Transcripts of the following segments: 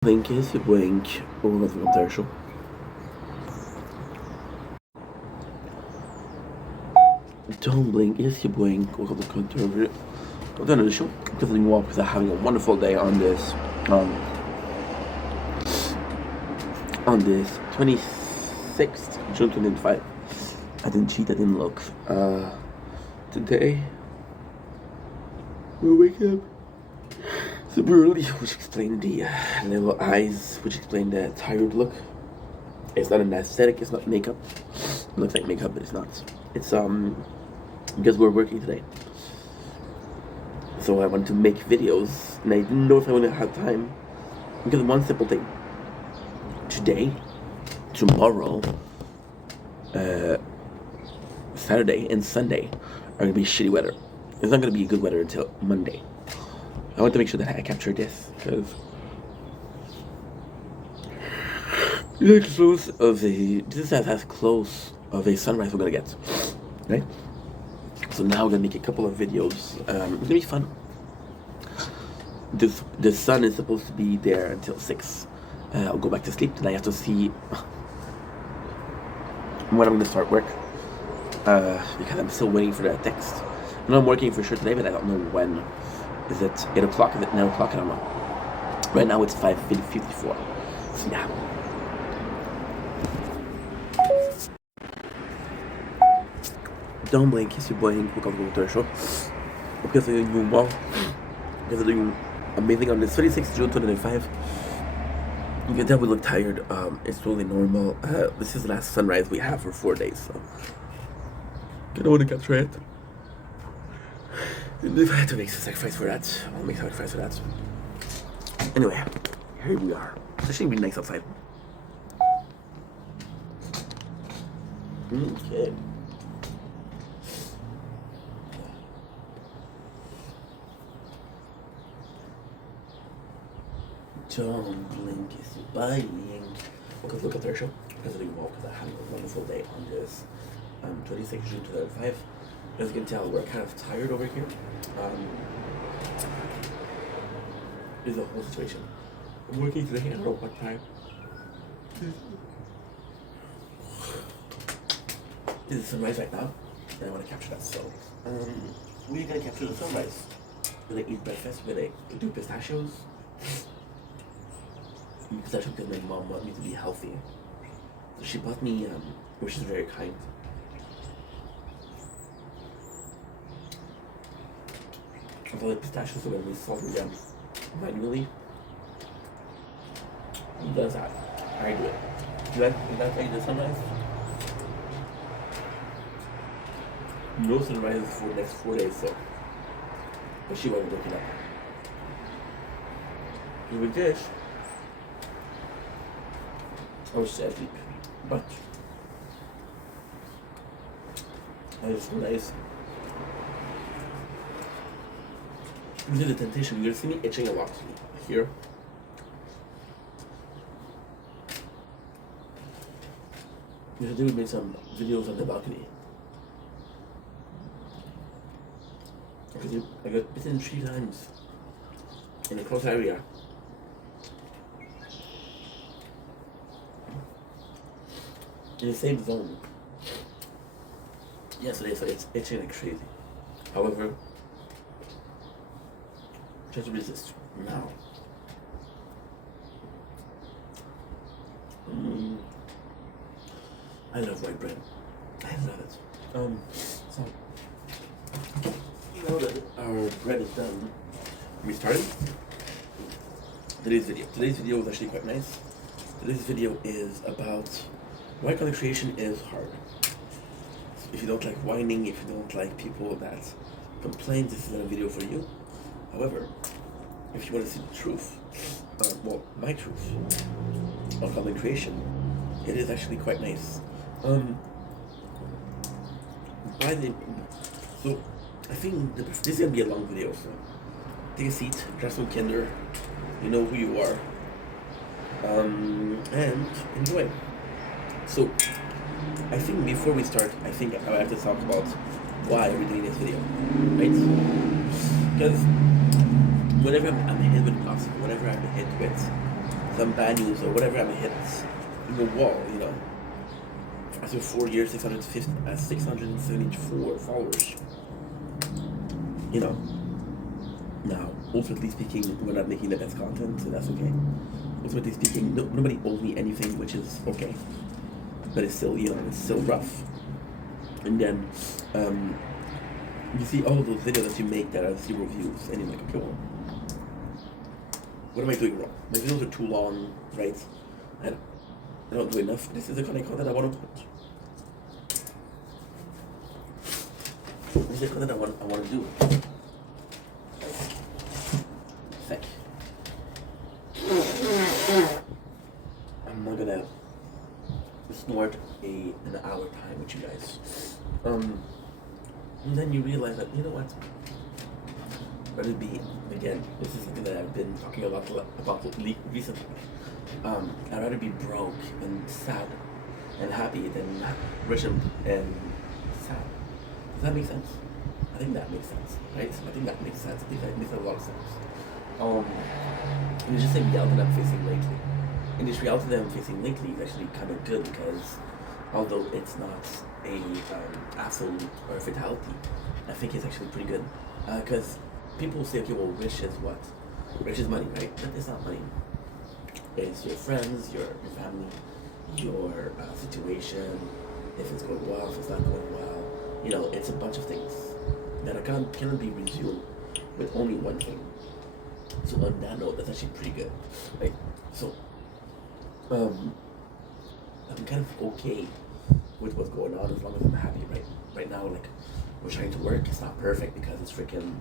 Blink is blink over the commercial. Don't blink is blink over the commercial. Then the show because you walk because I'm having a wonderful day on this 26th June 2025. I didn't cheat, I didn't look. Today we'll wake up super early, which explains the little eyes, which explain the tired look. It's not an aesthetic, it's not makeup. It looks like makeup, but it's not. It's because we're working today. So I wanted to make videos, and I didn't know if I would have time. Because one simple thing. Today, tomorrow, Saturday and Sunday are gonna be shitty weather. It's not gonna be good weather until Monday. I want to make sure that I capture this because this is as close of a sunrise we're gonna get, right? So now we're gonna make a couple of videos. It's gonna be fun. The sun is supposed to be there until 6. I'll go back to sleep, and I have to see when I'm gonna start work because I'm still waiting for that text. I know I'm working for sure today, but I don't know when. Is it 8 o'clock? Is it 9 o'clock? I don't know. Right now it's 5:54. So yeah. Don't blink, c'est blink, we'll come to the show. Because they're doing well. Because they're doing amazing on this 26th June 2025. You can tell we look tired. It's totally normal. This is the last sunrise we have for 4 days, so I don't want to capture it. And if I had to make a sacrifice for that, I'll make a sacrifice for that. Anyway, here we are. It's actually really nice outside. Okay. Don't blink, it's buying. Because look at their show. Because of the walk, because I had a wonderful day on this 26th June 2005. As you can tell, we're kind of tired over here. Is the whole situation. I'm working today, I don't know what time. This is sunrise right now, and I want to capture that. So, we're gonna capture the sunrise. We're gonna eat breakfast, we're gonna do pistachios. Pistachio because my mom wanted me to be healthy. So she bought me, which is very kind. So the pistachios are going to be salted down manually. Who does that? I do it. Is that how you do sunrise? No sunrises for the next 4 days, so. But she wasn't waking up. With this, I was asleep. But I just realized we did the temptation. You're gonna see me itching a lot here. Yesterday we made some videos on the balcony. I got bitten 3 times in a close area. In the same zone. Yesterday, so it's itching like crazy. However, try to resist now. I love white bread. I love it. So now that our bread is done, we started today's video. Today's video is actually quite nice. Today's video is about why content creation is hard. If you don't like whining, if you don't like people that complain, this is not a video for you. However, if you want to see the truth, my truth on content creation, it is actually quite nice. So I think this is gonna be a long video. So take a seat, grab some Kinder, you know who you are, and enjoy. So I think before we start, I think I have to talk about why we're doing this video, right? Because whenever I'm hit with gossip, whenever I'm hit with some bad news or whatever, I'm hit in the wall, you know. After 4 years, 674 followers. You know. Now, ultimately speaking, we're not making the best content, so that's okay. Ultimately speaking, nobody owes me anything, which is okay. But it's still, you know, it's still rough. And then, you see all of those videos that you make that have 0 views, and you're like, okay, well, what am I doing wrong? My videos are too long, right? I don't do enough. This is the kind of content I want to put. This is the content I want to do. Sick. I'm not gonna snort an hour time with you guys. And then you realize that, you know what? Rather be, again, this is something that I've been talking a lot about recently. I'd rather be broke and sad and happy than rich and sad. Does that make sense? I think that makes sense, right? I think that makes sense. I think that makes a lot of sense. And it's just a reality that I'm facing lately. And this reality that I'm facing lately is actually kind of good because although it's not a absolute or a fatality, I think it's actually pretty good. Because people say, okay, well, rich is what? Rich is money, right? But it's not money. It's your friends, your family, your situation, if it's going well, if it's not going well. You know, it's a bunch of things that cannot be resumed with only one thing. So on that note, that's actually pretty good, right? So, I'm kind of okay with what's going on as long as I'm happy, right? Right now, like, we're trying to work. It's not perfect because it's freaking,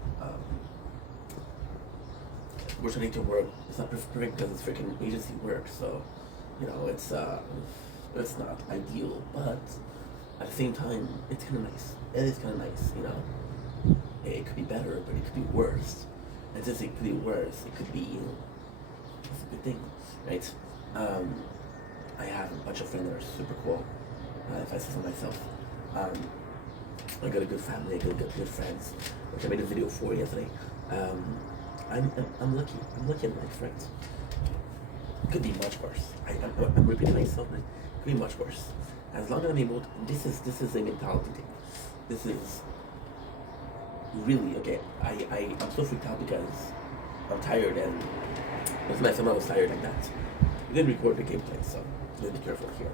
we're trying to work. It's not perfect because it's freaking agency work. So, you know, it's not ideal, but at the same time, it's kind of nice. It is kind of nice, you know. It could be better, but it could be worse. And since it could be worse, it could be, you know, it's a good thing, right? I have a bunch of friends that are super cool. If I say so myself, I got a good family. I got good friends, which I made a video for yesterday. I'm lucky. I'm lucky in life, right? It could be much worse. I'm repeating myself, but it could be much worse. As long as I'm able to, this is a mentality thing. This is really, okay, I'm so freaked out because I'm tired and this last time I was tired like that. We didn't record the gameplay, so you gotta be careful here.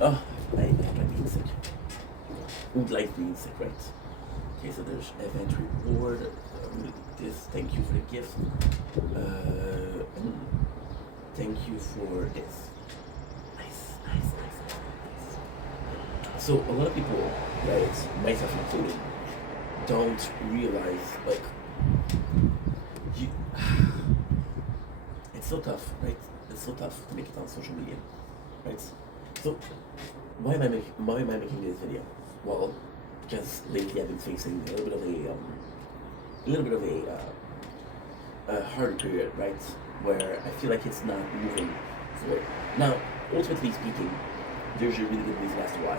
Oh, I like being sick. Would like being sick, right? Okay, so there's event reward. This, thank you for the gift. Thank you for this. Nice. So a lot of people, right, myself included, don't realize, like, it's so tough, right? It's so tough to make it on social media, right? So why am I making this video? Well, because lately I've been facing a little bit of a hard period, right? Where I feel like it's not moving forward. Now, ultimately speaking, there's a really good reason as to why.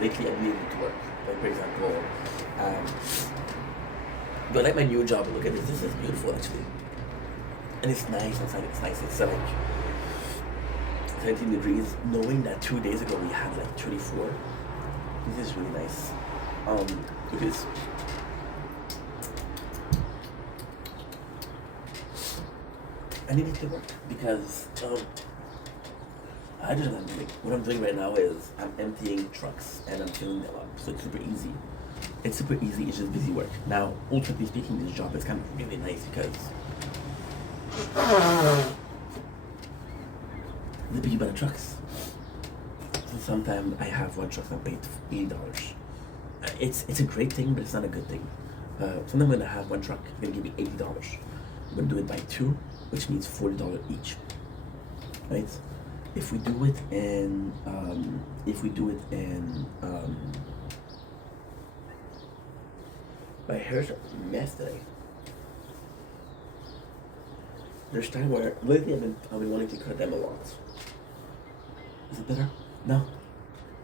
Lately I've been able to work. Like, for example, do I like my new job? Look at this. This is beautiful, actually. And it's nice. It's nice. It's like 17 degrees. Knowing that 2 days ago we had like 24. This is really nice. Because I needed to work because I just what I'm doing right now is I'm emptying trucks and I'm filling them up. So it's super easy. It's super easy. It's just busy work. Now, ultimately speaking, this job is kind of really nice because the big amount of trucks. So sometimes I have one truck that paid $80. It's a great thing, but it's not a good thing. Sometimes when I have one truck, it's gonna give me $80. I'm gonna do it by 2, which means $40 each. Right? If we do it in my hair's a mess today. There's time where lately I've been wanting to cut them a lot. Is it better? No?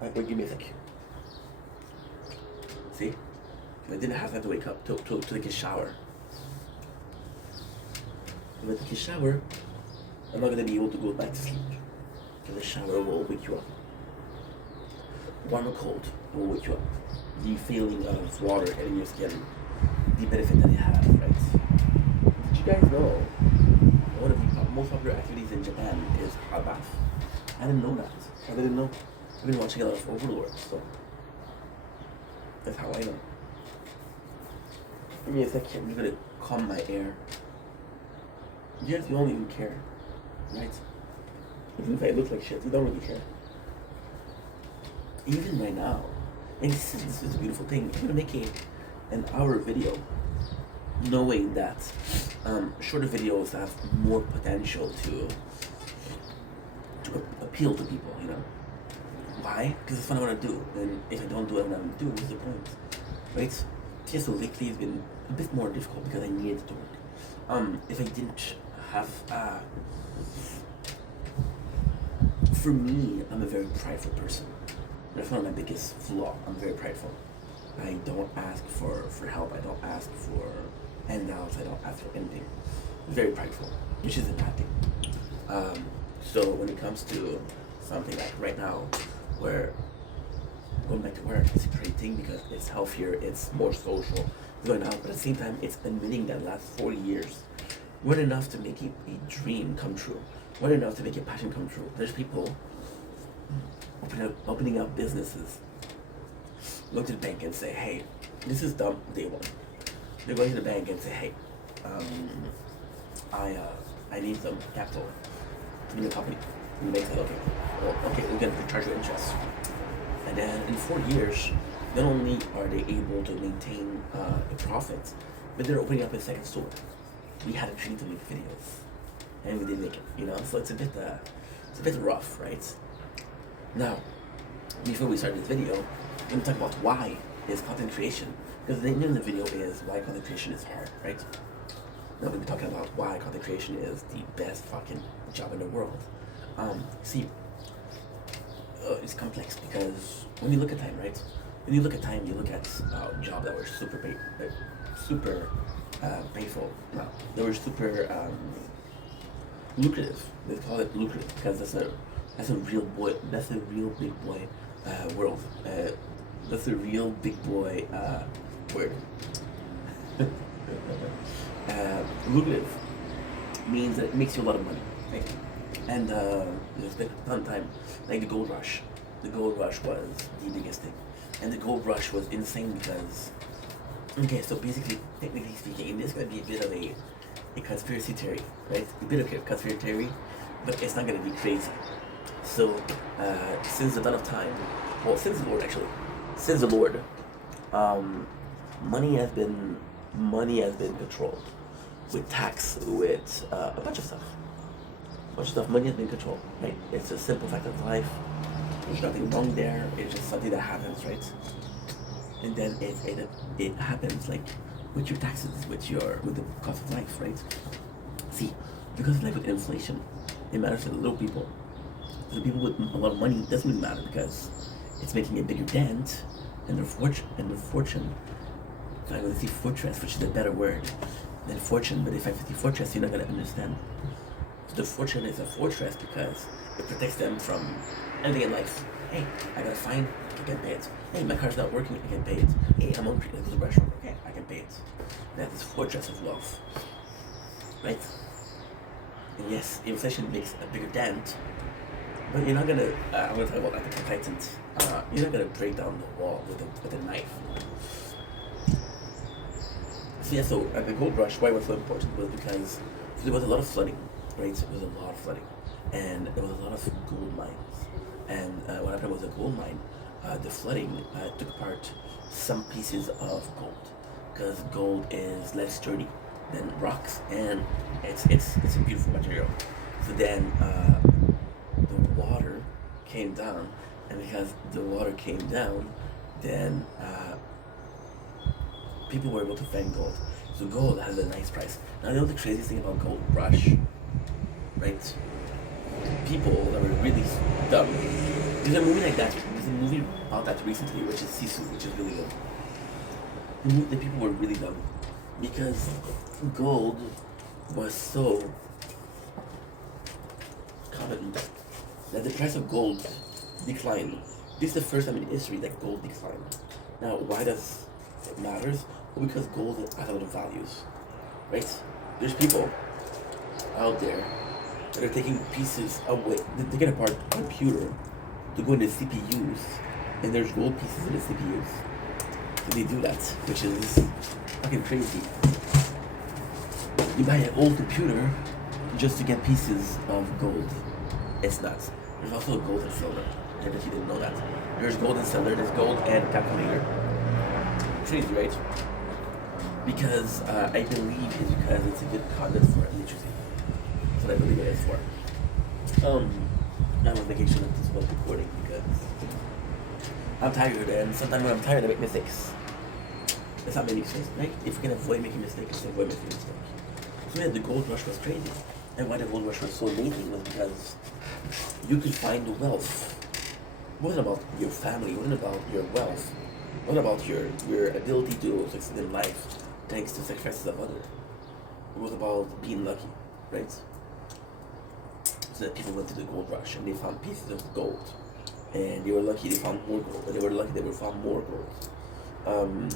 Alright, wait, give me a sec. See? If I didn't have time to wake up to take a shower. If I take a shower, I'm not gonna be able to go back to sleep. Because the shower will wake you up. Warm or cold, it will wake you up. The feeling of water in your skin, the benefit that it has, right? Did you guys know one of the most popular activities in Japan is hot bath? I didn't know that. I didn't know. I've been watching a lot of Overlord, so that's how I know. Give me a second, I'm just gonna calm my air. You guys don't even care, right? Even if I look like shit, you don't really care. Even right now, and this is a beautiful thing. I'm gonna make an hour video, knowing that shorter videos have more potential to appeal to people. You know, why? Because it's what I want to do, and if I don't do what I want to do, what's the point, right? Yeah, so lately it's been a bit more difficult because I needed to work. If I didn't have, for me, I'm a very prideful person. That's one of my biggest flaw. I'm very prideful. I don't ask for help. I don't ask for handouts. I don't ask for anything. I'm very prideful, which is a bad thing. So when it comes to something like right now, where going back to work, it's a great thing because it's healthier, it's more social, going out, but at the same time, it's admitting that last 4 years weren't enough to make a dream come true, weren't enough to make a passion come true. There's people opening up businesses, go to the bank and say, hey, this is dumb, day one. They're going to the bank and say, hey, I need some capital to be a company. And the bank said, okay, well, okay, we're going to charge you interest. And then in 4 years, not only are they able to maintain a profit, but they're opening up a second store. We had a dream to make videos, and we did make it, you know. So it's a bit rough, right? Now, before we start this video, I'm going to talk about why is content creation, because the name of the video is why content creation is hard, right? Now we'll be talking about why content creation is the best fucking job in the world. See, it's complex because when you look at time, right? When you look at time, you look at jobs that were super painful. No, they were super lucrative. They call it lucrative because that's a real big boy world. That's a real big boy word. Lucrative means that it makes you a lot of money, right? And there's been a ton of time, like the gold rush. The gold rush was the biggest thing, and the gold rush was insane because, okay, so basically, technically speaking, this is going to be a bit of a conspiracy theory, right? A bit of a conspiracy theory, but it's not going to be crazy. So, since the dawn of time, well, since the Lord, money has been controlled with tax, with a bunch of stuff. Money has been controlled, right? It's a simple fact of life. There's nothing wrong there. It's just something that happens, right? And then it happens like with your taxes, with the cost of life, right? See, because like with inflation, it matters to the little people. The people with a lot of money doesn't really matter because it's making a bigger dent in their fortune. So I'm going to see fortress, which is a better word than fortune. But if I say fortress, you're not going to understand. So the fortune is a fortress because it protects them from anything in life. Hey, I got a fine, I can pay it. Hey, my car's not working, I can pay it. Hey, I'm hungry, I go to the restaurant, okay, I can pay it. That is fortress of wealth, right? And yes, inflation makes a bigger dent, but you're not gonna. I'm gonna talk about Attack on Titans. You're not gonna break down the wall with a knife. So yeah, so the gold rush, why it was so important was because there was a lot of flooding, right? There was a lot of flooding, and there was a lot of gold mines. And what happened was a gold mine, the flooding took apart some pieces of gold, because gold is less sturdy than rocks, and it's a beautiful material. So then the water came down, and because the water came down, then people were able to find gold. So gold has a nice price. Now you know the craziest thing about gold rush, right? People that were really dumb. There's a movie like that. There's a movie about that recently, which is Sisu, which is really good. the people were really dumb because gold was so common that the price of gold declined. This is the first time in history that gold declined. Now, why does it matters? Well, because gold has a lot of values, right? There's people out there that are taking pieces away, they're taking apart a computer to go into CPUs, and there's gold pieces in the CPUs. So they do that, which is fucking crazy. You buy an old computer just to get pieces of gold. It's nuts. There's also gold and silver. I guess you didn't know that. There's gold and silver, there's gold and calculator. Crazy, right? Because I believe it's because it's a good conduit for electricity. That's what I believe it is for. I'm on vacation at this one recording because I'm tired, and sometimes when I'm tired I make mistakes. That's not making mistakes, right? If we can avoid making mistakes, avoid making mistakes. So yeah, the gold rush was crazy. And why the gold rush was so amazing was because you could find wealth. It wasn't about your family, it wasn't about your wealth. It wasn't about your ability to succeed in life thanks to successes of others. It was about being lucky, right? So that people went to the gold rush and they found pieces of gold. And they were lucky they found more gold. And they were lucky they would found more gold.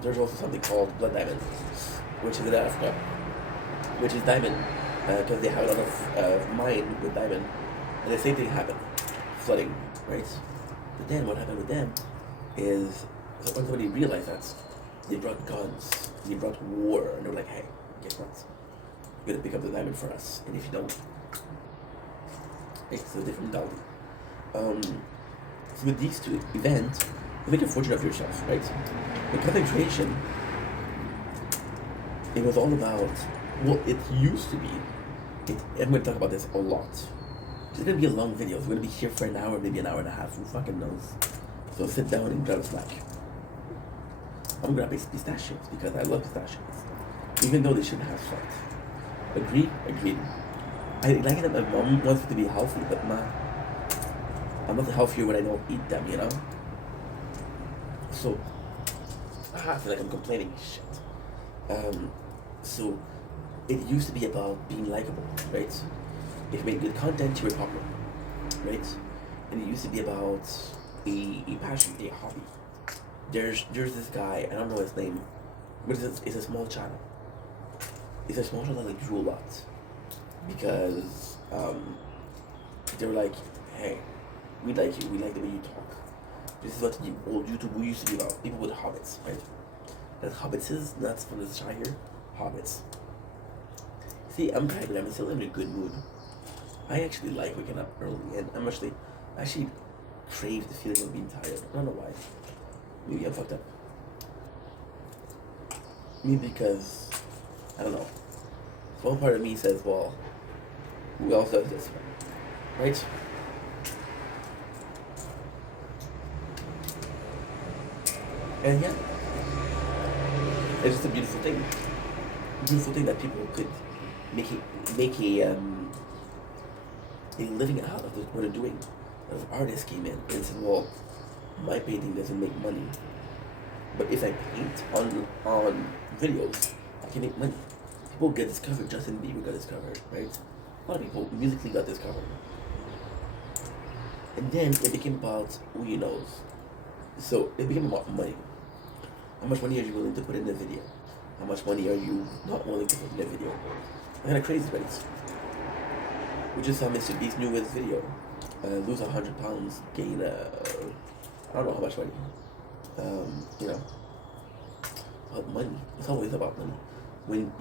There's also something called blood diamond, which is in Africa, which is diamond, because they have a lot of mine with diamond. And the same thing happened, flooding, right? But then what happened with them is, so when somebody realized that, they brought guns, they brought war, and they were like, hey, guess what? You're gonna pick up the diamond for us, and if you don't, it's a different mentality. So with these two events, you make a fortune of yourself, right? But content creation, it was all about, well, it used to be, I'm going to talk about this a lot. It's going to be a long video. It's going to be here for an hour, maybe an hour and a half. Who fucking knows? So sit down and grab a snack. I'm going to grab pistachios because I love pistachios. Even though they shouldn't have salt. Agreed? Agreed. I like that my mom wants me to be healthy, but I'm not healthier when I don't eat them, you know? So, I feel like I'm complaining. Shit. So, it used to be about being likable, right? If you made good content, you were popular, right? And it used to be about a passion, a hobby. There's this guy, I don't know his name, but it's a small channel. It's a small channel that drew a lot. Because they were like, hey, we like you, we like the way you talk. This is what old YouTube used to be about. People with hobbits, right? That hobbits is, that's from the Shire, hobbits. See, I'm tired, but I'm still in a good mood. I actually like waking up early, and I actually crave the feeling of being tired. I don't know why. Maybe I'm fucked up. Maybe because, I don't know. One part of me says, well, who else does this? Right? And yeah, it's just a beautiful thing. Beautiful thing that people could make a living out of what they're doing. If artists came in and said, well, my painting doesn't make money, but if I paint on videos, I can make money. People get discovered. Justin Bieber got discovered, right? A lot of people musically got discovered. And then it became about who you know. So it became about money. How much money are you willing to put in a video? How much money are you not willing to put in a video? Kind of crazy, right? We just saw Mr. Beast's newest video. Lose 100 pounds, gain I don't know how much money. You know, about money. It's always about money. When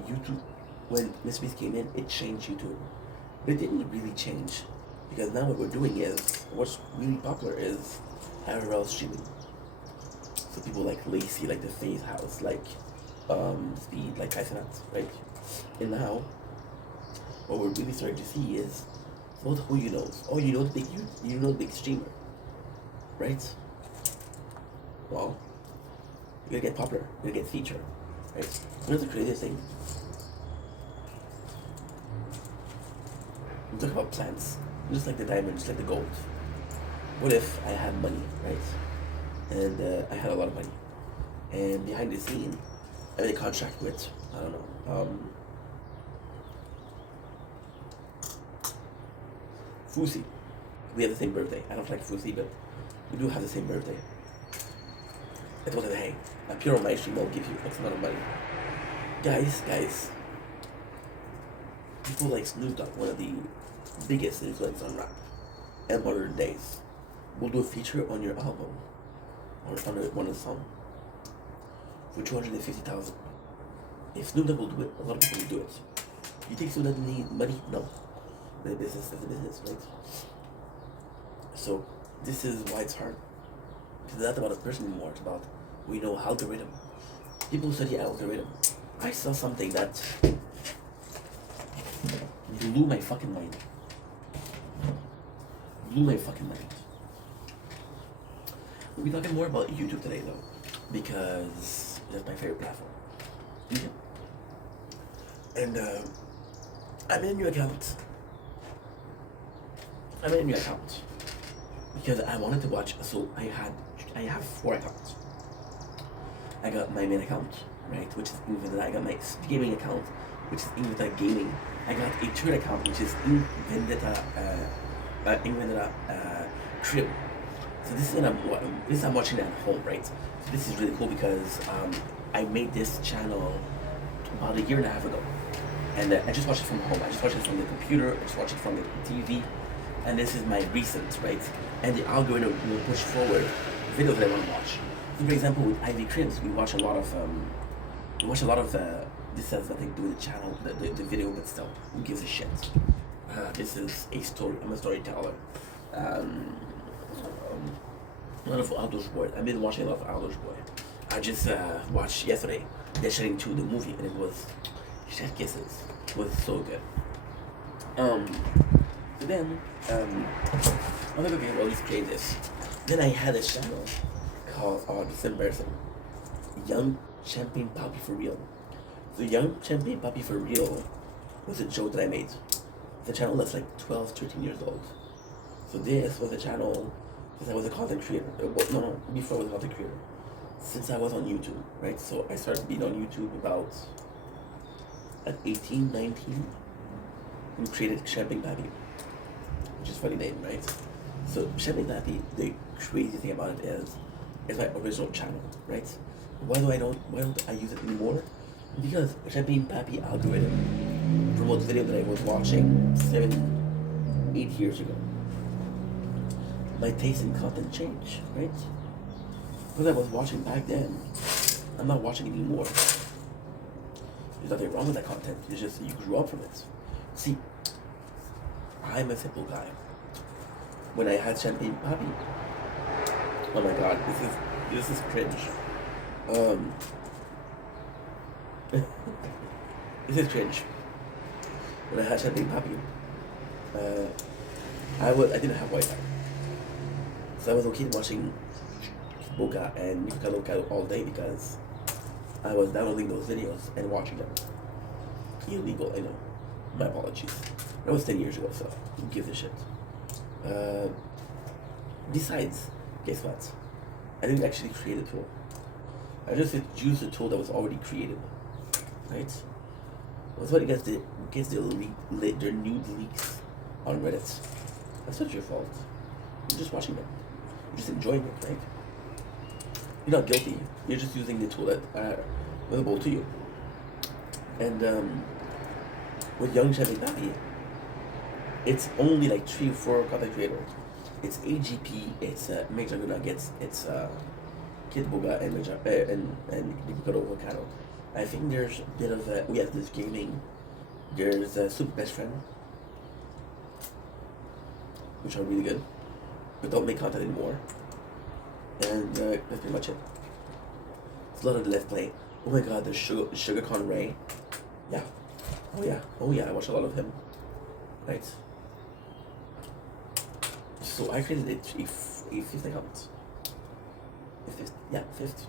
Mr. Beast came in, it changed YouTube. But it didn't really change. Because now what we're doing is, what's really popular is IRL streaming. So people like Lacey, like the Faith House, like Speed, like Kaisenat, right? And now, what we're really starting to see is not who you know. Oh, you know the big streamer, right? Well, you're gonna get popular, you're gonna get featured, right? What's the craziest thing? We talk about plants, just like the diamond, just like the gold. What if I had money, right? And I had a lot of money, and behind the scene, I made a contract with, I don't know, Fusi. We have the same birthday. I don't like Fusi, but we do have the same birthday. I told him, hey, appear on my stream, I'll give you X amount of money. Guys, people like Snoop Dogg, one of the biggest influencers on rap and modern days, will do a feature on your album or on one of the songs for 250,000. If Snoop Dogg will do it, a lot of people will do it. You think Snoop Dogg need money? No. The business is the business, right? So this is why it's hard. It's not about a person anymore. It's about algorithm. People study algorithm. I saw something that blew my fucking mind. We'll be talking more about YouTube today though, because that's my favorite platform. YouTube. And I made a new account. Because I wanted to watch. So I have 4 accounts. I got my main account, right, which is Invendera. I got my gaming account, which is Invendera Gaming. I got a third account, which is Invendera Crib. So this is I'm watching at home, right? So this is really cool because I made this channel about 1.5 years ago, and I just watched it from home. I just watched it from the computer. I just watched it from the TV, and this is my recent, right? And the algorithm will push forward videos that I want to watch. So for example, with Ivy Cribs, we watch a lot of this has nothing to do with the channel, the video, but still, who gives a shit? This is a story. I'm a storyteller. A lot of outdoor sport. I've been watching a lot of outdoor sport. I just watched yesterday Death Stranding 2, the movie, and it was chef kisses. It was so good. So then I'm like, okay, well, let's play this. Then I had a channel called this embarrassing Young Champion Puppy for Real. So Young Champion Puppy for Real was a joke that I made. The channel that's like 12, 13 years old. So this was a channel since I was a content creator. Before I was a content creator. Since I was on YouTube, right? So I started being on YouTube about at 18, 19. And created Champagne Pappy, which is a funny name, right? So Champagne Pappy, the crazy thing about it is, it's my original channel, right? Why don't I use it anymore? Because Champagne Pappy algorithm promotes video that I was watching 7, 8 years ago. My taste in content changed, right? Because I was watching back then, I'm not watching anymore. There's nothing wrong with that content. It's just you grew up from it. See, I'm a simple guy. When I had Champagne Pappy, oh my god, this is cringe. This is cringe. When I had Champagne Pappy, I didn't have Wi-Fi, so I was okay watching Boga and Mika Loka all day because I was downloading those videos and watching them. Illegal, I know. My apologies. That was 10 years ago, so who gives a shit? Besides, guess what? I didn't actually create a tool. I just used a tool that was already created, right? That's what you guys did. Gets their new leaks on Reddit. That's not your fault. You're just watching them. You're just enjoying it, right? You're not guilty. You're just using the tool that are available to you. And with Young Champagne Pappy, it's only like 3 or 4 content creators. It's AGP, it's Major Nuggets, it's Kid Boga and Nico Volcano. I think there's a bit of we have this gaming. There's Super Best Friend, which are really good, but don't make content anymore. And that's pretty much it. It's a lot of the Let's Play. Oh my god, there's Sugar Con Ray. Yeah. Oh yeah, I watch a lot of him. Right. So I created a 5th account. Fifth.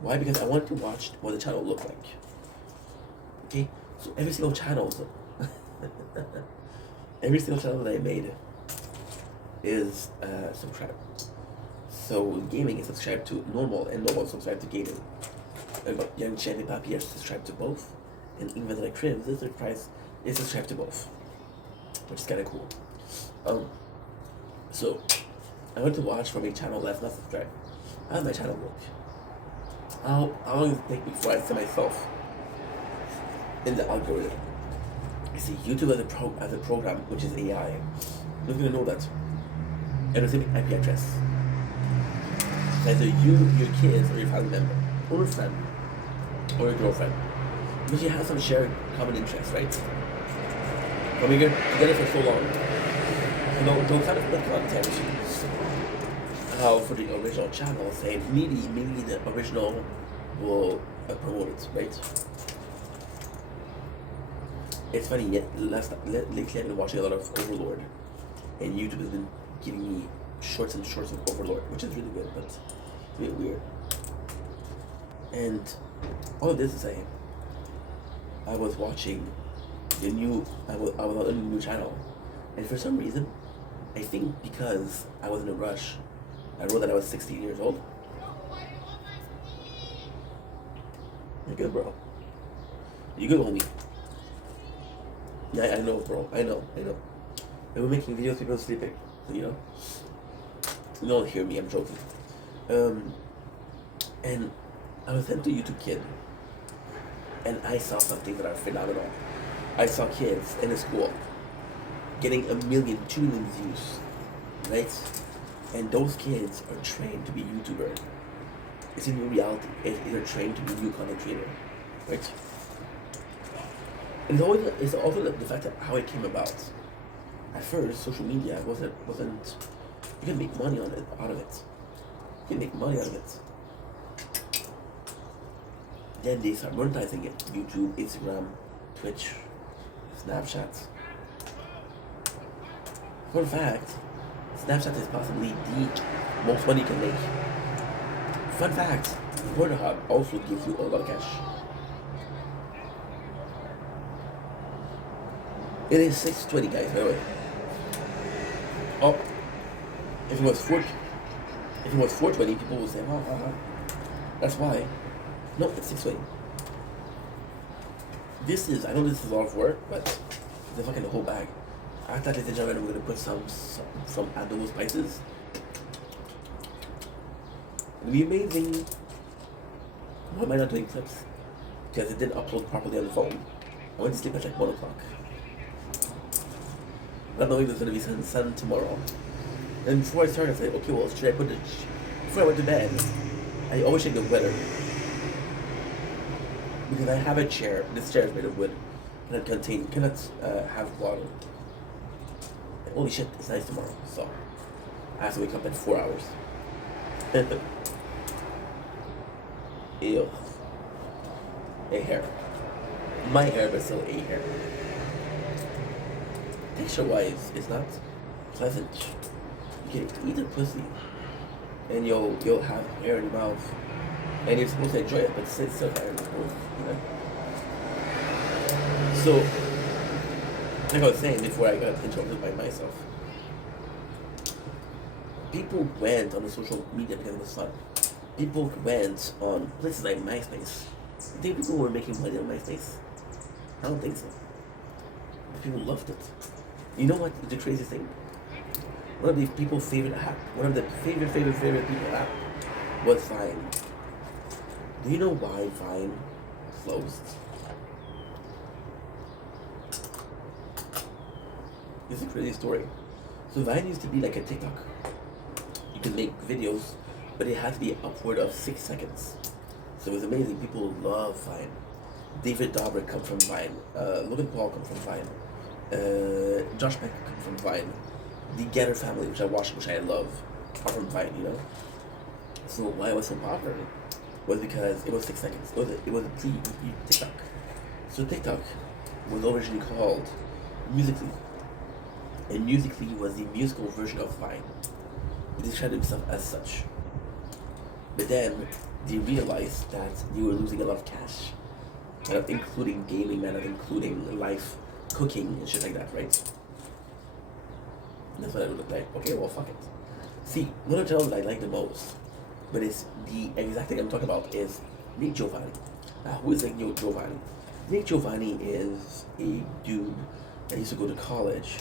Why? Because I wanted to watch what the channel looked like. Okay? So every single channel that I made is subscribe. So gaming is subscribed to normal, and normal is subscribed to gaming. But Young Channy Papi is subscribed to both, and even like Cribs is subscribed to both, which is kind of cool. So I went to watch from a channel that's not subscribed. How does my channel work? How long does it take before I see myself in the algorithm? I see YouTube as a program, which is AI. You're gonna know that. And it's an IP address. Either you, your kids, or your family member, or a friend, or your girlfriend. Because you have some shared common interests, right? When we get together for so long, you know, don't kind of put content. How for the original channel, saying maybe the original will promote it, right? It's funny, yet lately I've been watching a lot of Overlord, and YouTube has been giving me shorts and shorts of Overlord, which is really good, but it's a bit weird. And all of this to say, I was watching I was on a new channel, and for some reason, I think because I was in a rush, I wrote that I was 16 years old. You're good, bro. You good, homie. Yeah, I know, bro. I know. And we're making videos, people sleeping. So, you know? You don't hear me, I'm joking. And I was into YouTube Kid, and I saw something that are phenomenal. I saw kids in a school getting 1 million, 2 million views, right? And those kids are trained to be YouTuber. It's a new reality. They're trained to be new content creator, right? And it's also the fact that how it came about. At first, social media wasn't you can make money out of it. You can make money out of it. Then they start monetizing it. YouTube, Instagram, Twitch, Snapchat. Fun fact, Snapchat is possibly the most money you can make. Fun fact, Pornhub also gives you a lot of cash. It is 6:20, guys, by the way. Oh, if it was 4:20, people would say, that's why. No, it's 6:20. I know this is a lot of work, but it's fucking the whole bag. After ladies and gentlemen, we're gonna put some adobo spices. It'll be amazing. Why am I not doing clips? Because it didn't upload properly on the phone. I went to sleep at like 1 o'clock. Not knowing there's gonna be sun tomorrow. And before I started, I said, okay, well, should I before I went to bed, I always check the weather. Because I have a chair, this chair is made of wood, cannot have water. And holy shit, it's nice tomorrow, so I have to wake up in 4 hours. Ew. A hair. My hair, but still a hair. Texture-wise, it's not pleasant. You can eat a pussy, and you'll have hair in your mouth, and you're supposed to enjoy it, but it's still hair in your mouth, you know? So, like I was saying before I got interrupted by myself, people went on the social media because it was fun. People went on places like MySpace. I think people were making money on MySpace. I don't think so. But people loved it. You know what the craziest thing? One of the people's favorite app, one of the favorite people app was Vine. Do you know why Vine closed? It's a crazy story. So Vine used to be like a TikTok. You could make videos, but it had to be upward of 6 seconds. So it was amazing. People love Vine. David Dobrik come from Vine. Logan Paul come from Vine. Josh Beck come from Vine. The Getter family, which I watch, which I love, are from Vine, you know? So why it was so popular was because it was 6 seconds. It was a pre-TikTok. So TikTok was originally called Musical.ly. And Musical.ly was the musical version of Vine. It described itself as such. But then they realized that they were losing a lot of cash. Including gaming, including life, cooking, and shit like that, right? And that's what it would look like. Okay, well, fuck it. See, one of the channels I like the most, but it's the exact thing I'm talking about, is Nick Giovanni. Who is Nick Giovanni? Nick Giovanni is a dude that used to go to college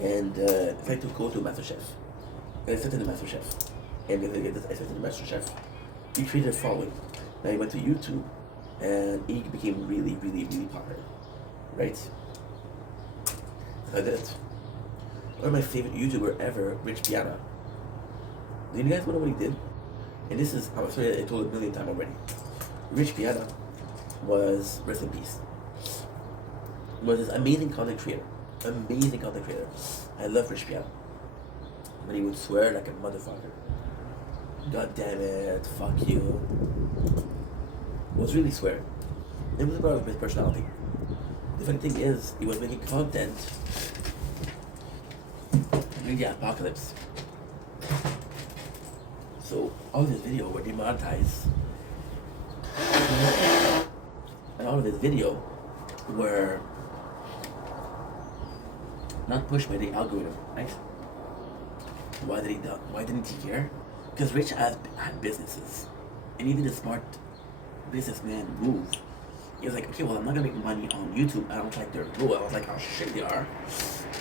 and tried to go to MasterChef. And accepted the MasterChef. And because he accepted the MasterChef, he created a following. Now he went to YouTube and he became really, really, really popular. Right? I did it. One of my favorite YouTuber ever, Rich Piana. Do you guys know what he did? And this is, I'm sorry, I told it a million times already. Rich Piana was, rest in peace, was this amazing content creator. Amazing content creator. I love Rich Piana. But he would swear like a motherfucker. God damn it, fuck you. Was really swearing. It was a part of his personality. The funny thing is, he was making content during the apocalypse. So all of his videos were demonetized. And all of his videos were not pushed by the algorithm, right? Why didn't he care? Because Rich had businesses. And even the smart businessman move. He was like, okay, well, I'm not gonna make money on YouTube. I don't like their rule. I was like, oh shit, they are.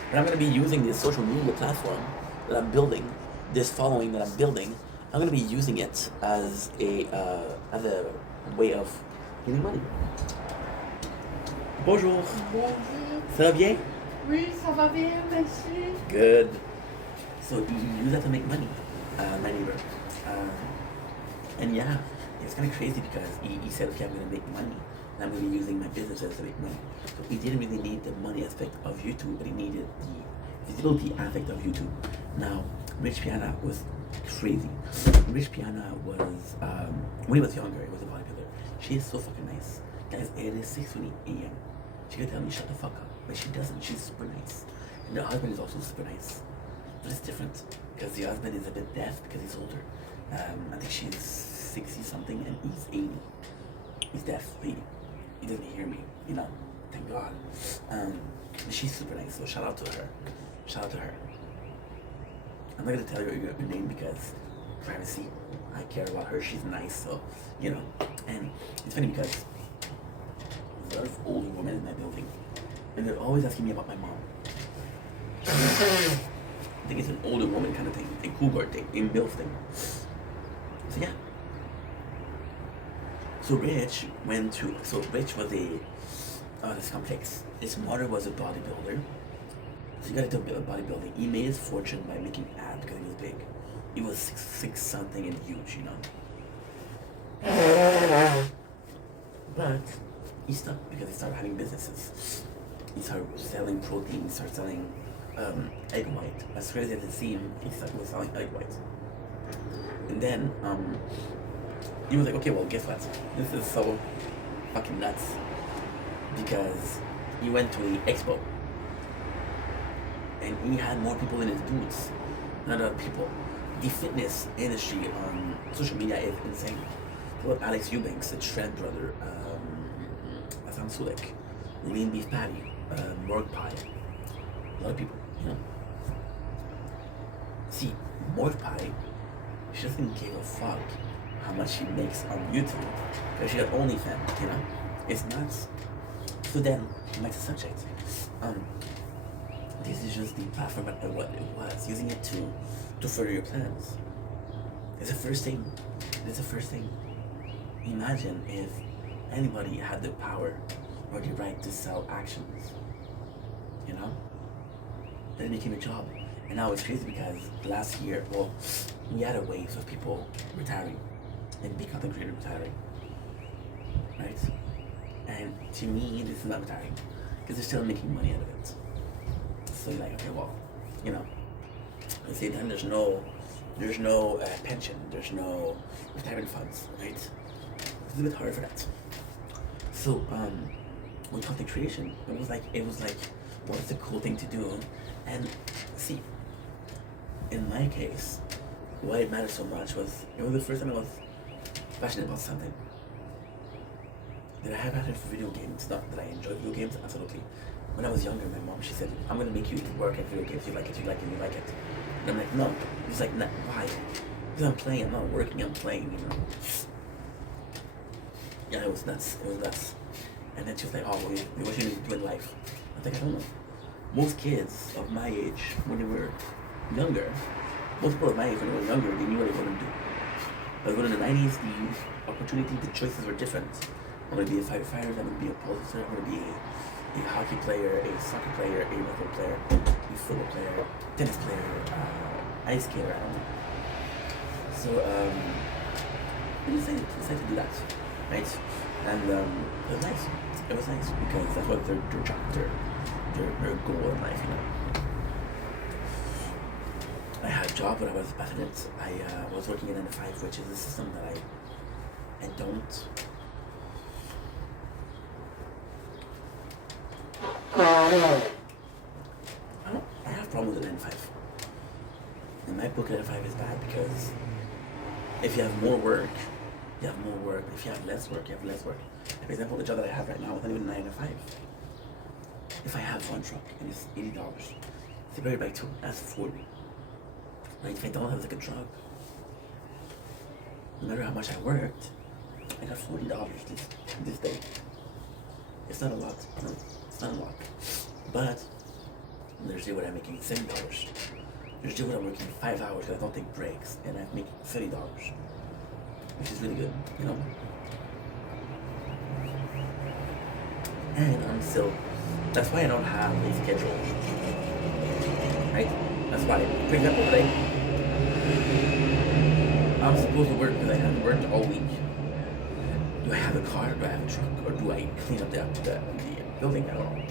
But I'm gonna be using this social media platform that I'm building, this following that I'm building. I'm gonna be using it as a way of getting money. Bonjour. Bonjour. Ça va bien? Oui, ça va bien, merci. Good. So you use that to make money, my neighbor. And yeah, it's kind of crazy because he said, okay, I'm gonna make money. And I'm gonna be using my businesses to make money. So he didn't really need the money aspect of YouTube, but he needed the visibility aspect of YouTube. Now, Rich Piana was crazy. Rich Piana was, when he was younger, he was a bodybuilder. She is so fucking nice. Guys, it is 6:20 a.m. She could tell me shut the fuck up, but she doesn't. She's super nice. And the husband is also super nice. But it's different, because the husband is a bit deaf because he's older. I think she's 60 something and he's 80. He's deaf, he doesn't hear me, you know, thank God. She's super nice, so shout out to her. Shout out to her. I'm not gonna tell you your name because privacy. I care about her, she's nice, so, you know. And it's funny because there's a lot of older women in my building, and they're always asking me about my mom. I think it's an older woman kind of thing, a cougar thing, a MILF thing. So yeah. So Rich was it's complex. His mother was a bodybuilder. So he got into bodybuilding. He made his fortune by making abs because he was big. He was six something and huge, you know. But he stopped because he started having businesses. He started selling protein, he started selling egg white. As crazy as it seemed, he started selling egg white. And then he was like, okay, well, guess what? This is so fucking nuts. Because he went to an expo and he had more people in his booths than other people. The fitness industry on social media is insane. What Alex Eubanks, the Shred Brother, Hassan Sulek, Lean Beef Patty, Morg Pie. A lot of people, you know. See, Morg Pie, she doesn't give a fuck how much she makes on YouTube because she got OnlyFans, you know. It's nuts. So then, back to subject. This is just the platform of what it was. Using it to further your plans. It's the first thing. It's the first thing. Imagine if anybody had the power or the right to sell actions. You know? Then it became a job. And now it's crazy because last year, well, we had a wave of people retiring and big content creators retiring. Right? And to me, this is not retiring because they're still making money out of it. So you're like, okay, well, you know, at the same time, there's no pension, there's no retirement funds, right? It's a bit hard for that. So with content creation, it was like, what's the cool thing to do? And see, in my case, why it mattered so much was it was the first time I was passionate about something. Did I have passion for video games? Not that I enjoy video games, absolutely. when I was younger, my mom, she said, I'm gonna make you work at video games. You like it, you like it, you like it. And I'm like, no. She's like, nah, why? Because I'm playing, I'm not working, I'm playing, you know. Yeah, it was nuts. It was nuts. And then she was like, oh, what should you do in life? I was like, I don't know. Most kids of my age, when they were younger, most people of my age when they were younger, they knew what they wanted to do. But when in the 90s, the opportunity, the choices were different. I'm gonna be a firefighter, I'm gonna be a poster, I'm gonna be a hockey player, a soccer player, a netball player, a football player, tennis player, ice skater, I don't know. So, I decided to do that, right? And it was nice. It was nice because that's what their job, their goal in life, you know. I had a job when I was passionate. I was working in 9 to 5, which is a system that I don't. I have problems with 9 to 5. In my book, 9 to 5 is bad because if you have more work, you have more work. If you have less work, you have less work. For example, the job that I have right now is not even 9 to 5. If I have one truck and it's $80, divided by 2, that's 40. Right? If I don't have like a truck, no matter how much I worked, I got $40 this day. It's not a lot. No, it's not a lot. But there's day when I'm making $7. There's day when I'm working 5 hours because I don't take breaks and I'm making $30, which is really good, you know. And I'm still. That's why I don't have a schedule. Right? That's why. For example, today I'm supposed to work because I haven't worked all week. Do I have a car? Do I have a truck? Or do I clean up the building? I don't know.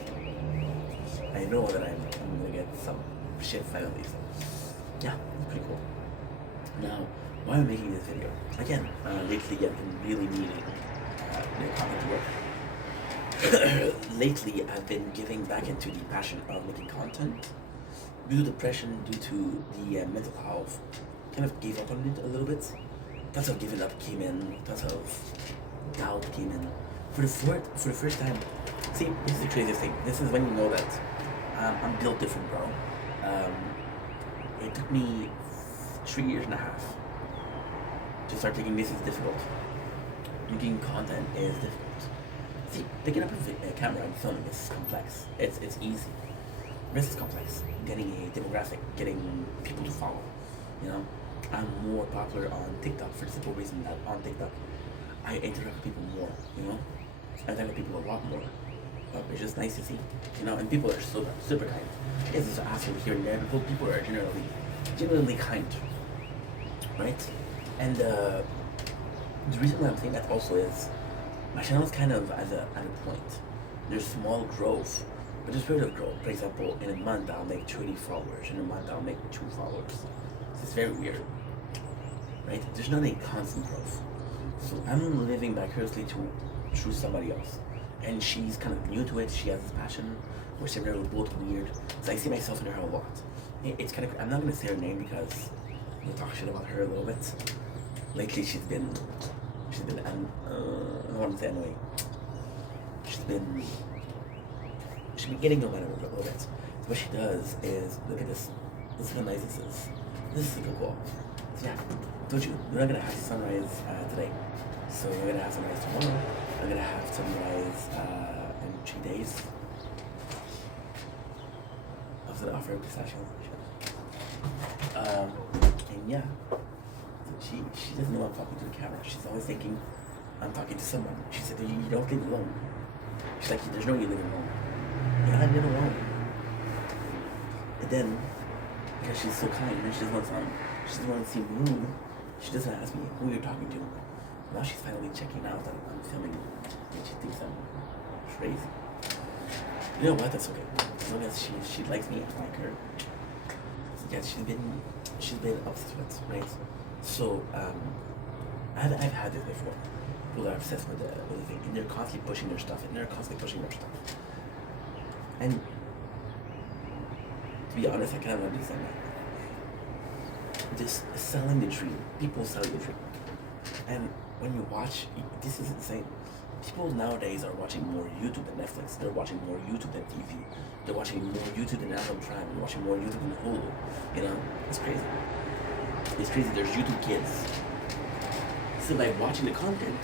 I know that I'm gonna get some shit finally. So yeah, it's pretty cool. Now, why am I making this video? Again, lately I've been really needing new content to work. Lately, I've been getting back into the passion of making content. Due to depression, due to the mental health, kind of gave up on it a little bit. Tons of giving up came in, tons of doubt came in. For the first time, see, this is the craziest thing. This is when you know that I'm built different, bro. It took me 3.5 years to start thinking this is difficult. Making content is difficult. See, picking up a camera and filming is complex. It's easy. This is complex. Getting a demographic, getting people to follow. You know, I'm more popular on TikTok for the simple reason that on TikTok, I interact with people more. You know, I interact with people a lot more. It's just nice to see. You know, and people are super kind. It's just asking here and there. People are genuinely kind, right? And the reason why I'm saying that also is my channel is kind of at a point. There's small growth, but there's rate of growth. For example, in a month I'll make 20 followers. In a month I'll make 2 followers. It's very weird, right? There's not a constant growth. So I'm living vicariously through somebody else, and she's kind of new to it. She has this passion. We're similar. We're both weird. So I see myself in her a lot. It's kind of. I'm not gonna say her name because we'll talk shit about her a little bit. Lately she's been. I don't want to say annoying. She's been getting on my nerves a little bit. So what she does is, look at this. This is how nice this is. This is super cool. So yeah, told you, we're not gonna have sunrise today. So we're gonna have sunrise tomorrow. We're gonna have sunrise in 3 days. I was gonna offer a pistachio. And yeah. She doesn't know I'm talking to the camera. She's always thinking I'm talking to someone. She said, you don't live alone. She's like, there's no way you live alone. Yeah, I live alone. And then, because she's so kind and she doesn't want to seem rude, she doesn't ask me who you're talking to. Now she's finally checking out that I'm filming and she thinks I'm crazy. You know what? That's okay. As long as she likes me, I like her. Yeah, she's been obsessed with, right? So, I've had this before. People are obsessed with the thing, and they're constantly pushing their stuff, And to be honest, I kind of understand that. Just selling the dream. People selling the dream. And when you watch, this is insane. People nowadays are watching more YouTube than Netflix. They're watching more YouTube than TV. They're watching more YouTube than Amazon Prime. They're watching more YouTube than Hulu. You know, it's crazy. It's crazy. There's YouTube Kids. So like watching the content,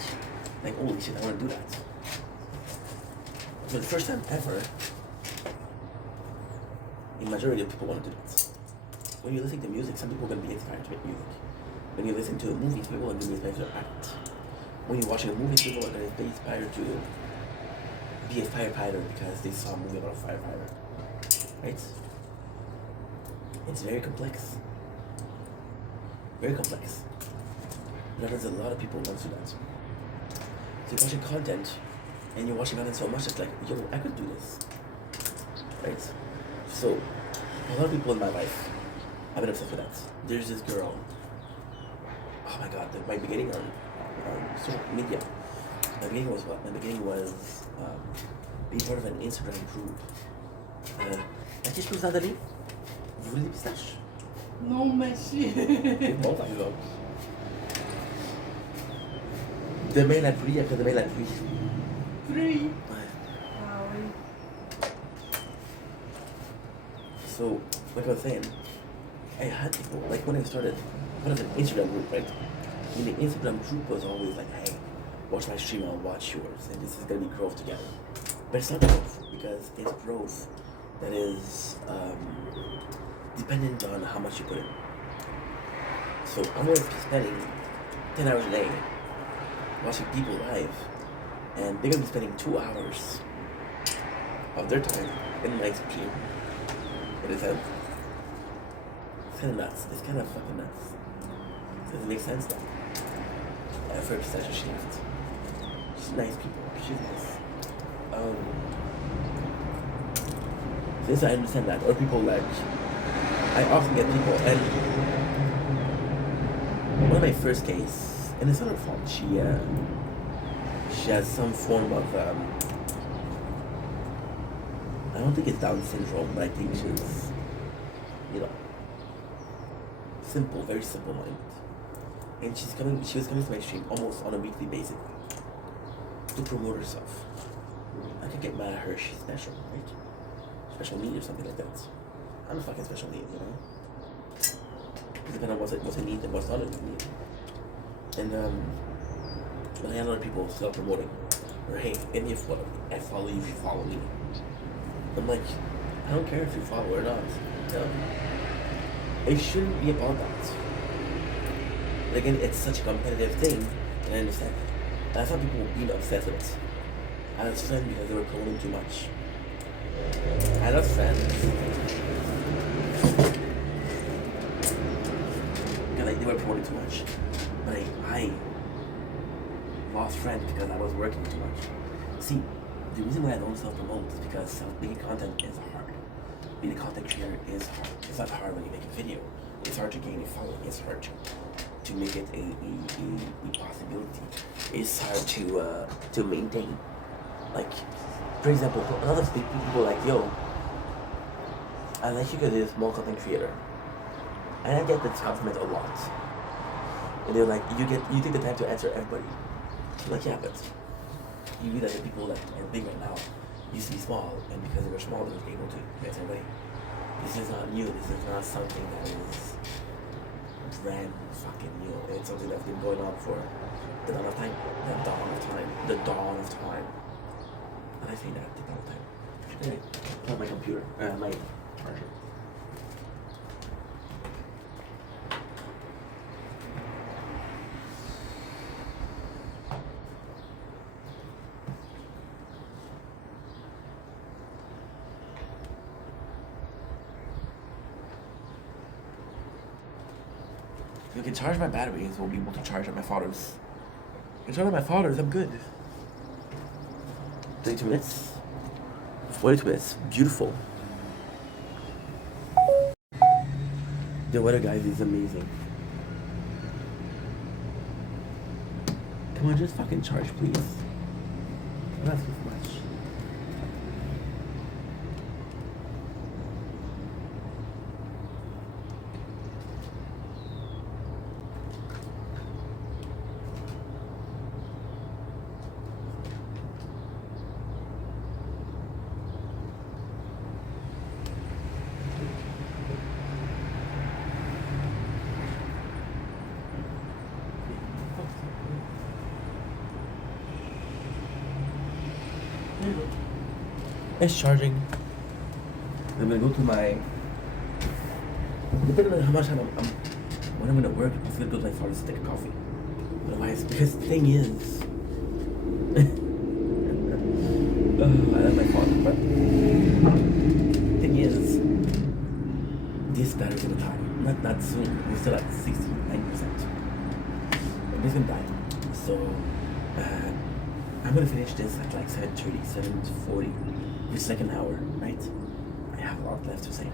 like holy shit, I want to do that. For the first time ever, the majority of people want to do that. When you're listening to music, some people are going to be inspired to make music. When you're listening to a movie, people are going to be inspired to act. When you're watching a movie, people are going to be inspired to be a firefighter because they saw a movie about a firefighter. Right? It's very complex. Very complex. But there's a lot of people who want to do that. So you're watching content, and you're watching content so much, it's like, yo, I could do this. Right? So, a lot of people in my life, I've been obsessed with that. There's this girl. Oh my god, my beginning on social media. My beginning was what? My beginning was being part of an Instagram group. Qu'est-ce que vous en donnez? Vous voulez des pistaches? Non, monsieur. C'est bon, par exemple. Demain la pluie, après-demain la pluie. Fruit. Ouais. Ah oui. So, like I was saying, I had people, like when I started, part of an Instagram group, right? And the Instagram group was always like, hey, watch my stream, I'll watch yours, and this is gonna be growth together. But it's not growth, because it's growth that is dependent on how much you put in. So I'm always spending 10 hours a day watching people live, and they're gonna be spending 2 hours of their time in my stream. It is it's kind of nuts. It's kind of fucking nuts. Does it make sense though? For such a shift. She's nice people. She's nice. Since I understand that, or people like, I often get people, and one of my first case, and it's not her fault. She has some form of I don't think it's Down syndrome, but I think she's, you know, simple, very simple minded. And she was coming to my stream almost on a weekly basis to promote herself. I could get mad at her, she's special, right? Special need or something like that. I'm a fucking special need, you know? Depending on what's a need and what's not a need. And but I had a lot of people self-promoting. Or hey, give me a follow. I follow you if you follow me. I'm like, I don't care if you follow or not. It shouldn't be about that. But again, it's such a competitive thing, and I understand. And I thought people would be obsessed with it. I was friends because they were promoting too much. I lost friends. Because like, they were promoting too much. But I lost friends because I was working too much. See, the reason why I don't self-promote is because making content is hard. Being a content creator is hard. It's not hard when you make a video. It's hard to gain a following. It's hard to make it a possibility. It's hard to maintain. Like, for example, a lot of people like, yo, I like you because you're a small content creator. And I get this compliment a lot. And they're like, you take the time to answer everybody. I'm like, yeah, but you read that the people that are big right now used to be small, and because they were small, they were able to answer everybody. This is not new. This is not something that is brand fucking new. It's something that's been going on for the dawn of time. The dawn of time. The dawn of time. And I say that, the dawn of time. Anyway, on my computer, my charger. If you can charge my batteries, we'll be able to charge at my father's. I can charge at my father's, I'm good. 32 minutes. 42 minutes. Beautiful. The weather, guys, is amazing. Come on, just fucking charge, please. I'm not asking for much. There you go. It's charging. I'm gonna go to my. Depending on how much when I'm gonna work, I'm gonna go to my father's to take a coffee. Otherwise, because the thing is, I love my father, but the thing is, this battery's gonna die. Not soon. We're still at 69%. It's gonna die. So, I'm gonna finish this at like 7:30, 7:40, the second hour, right? I have a lot left to say.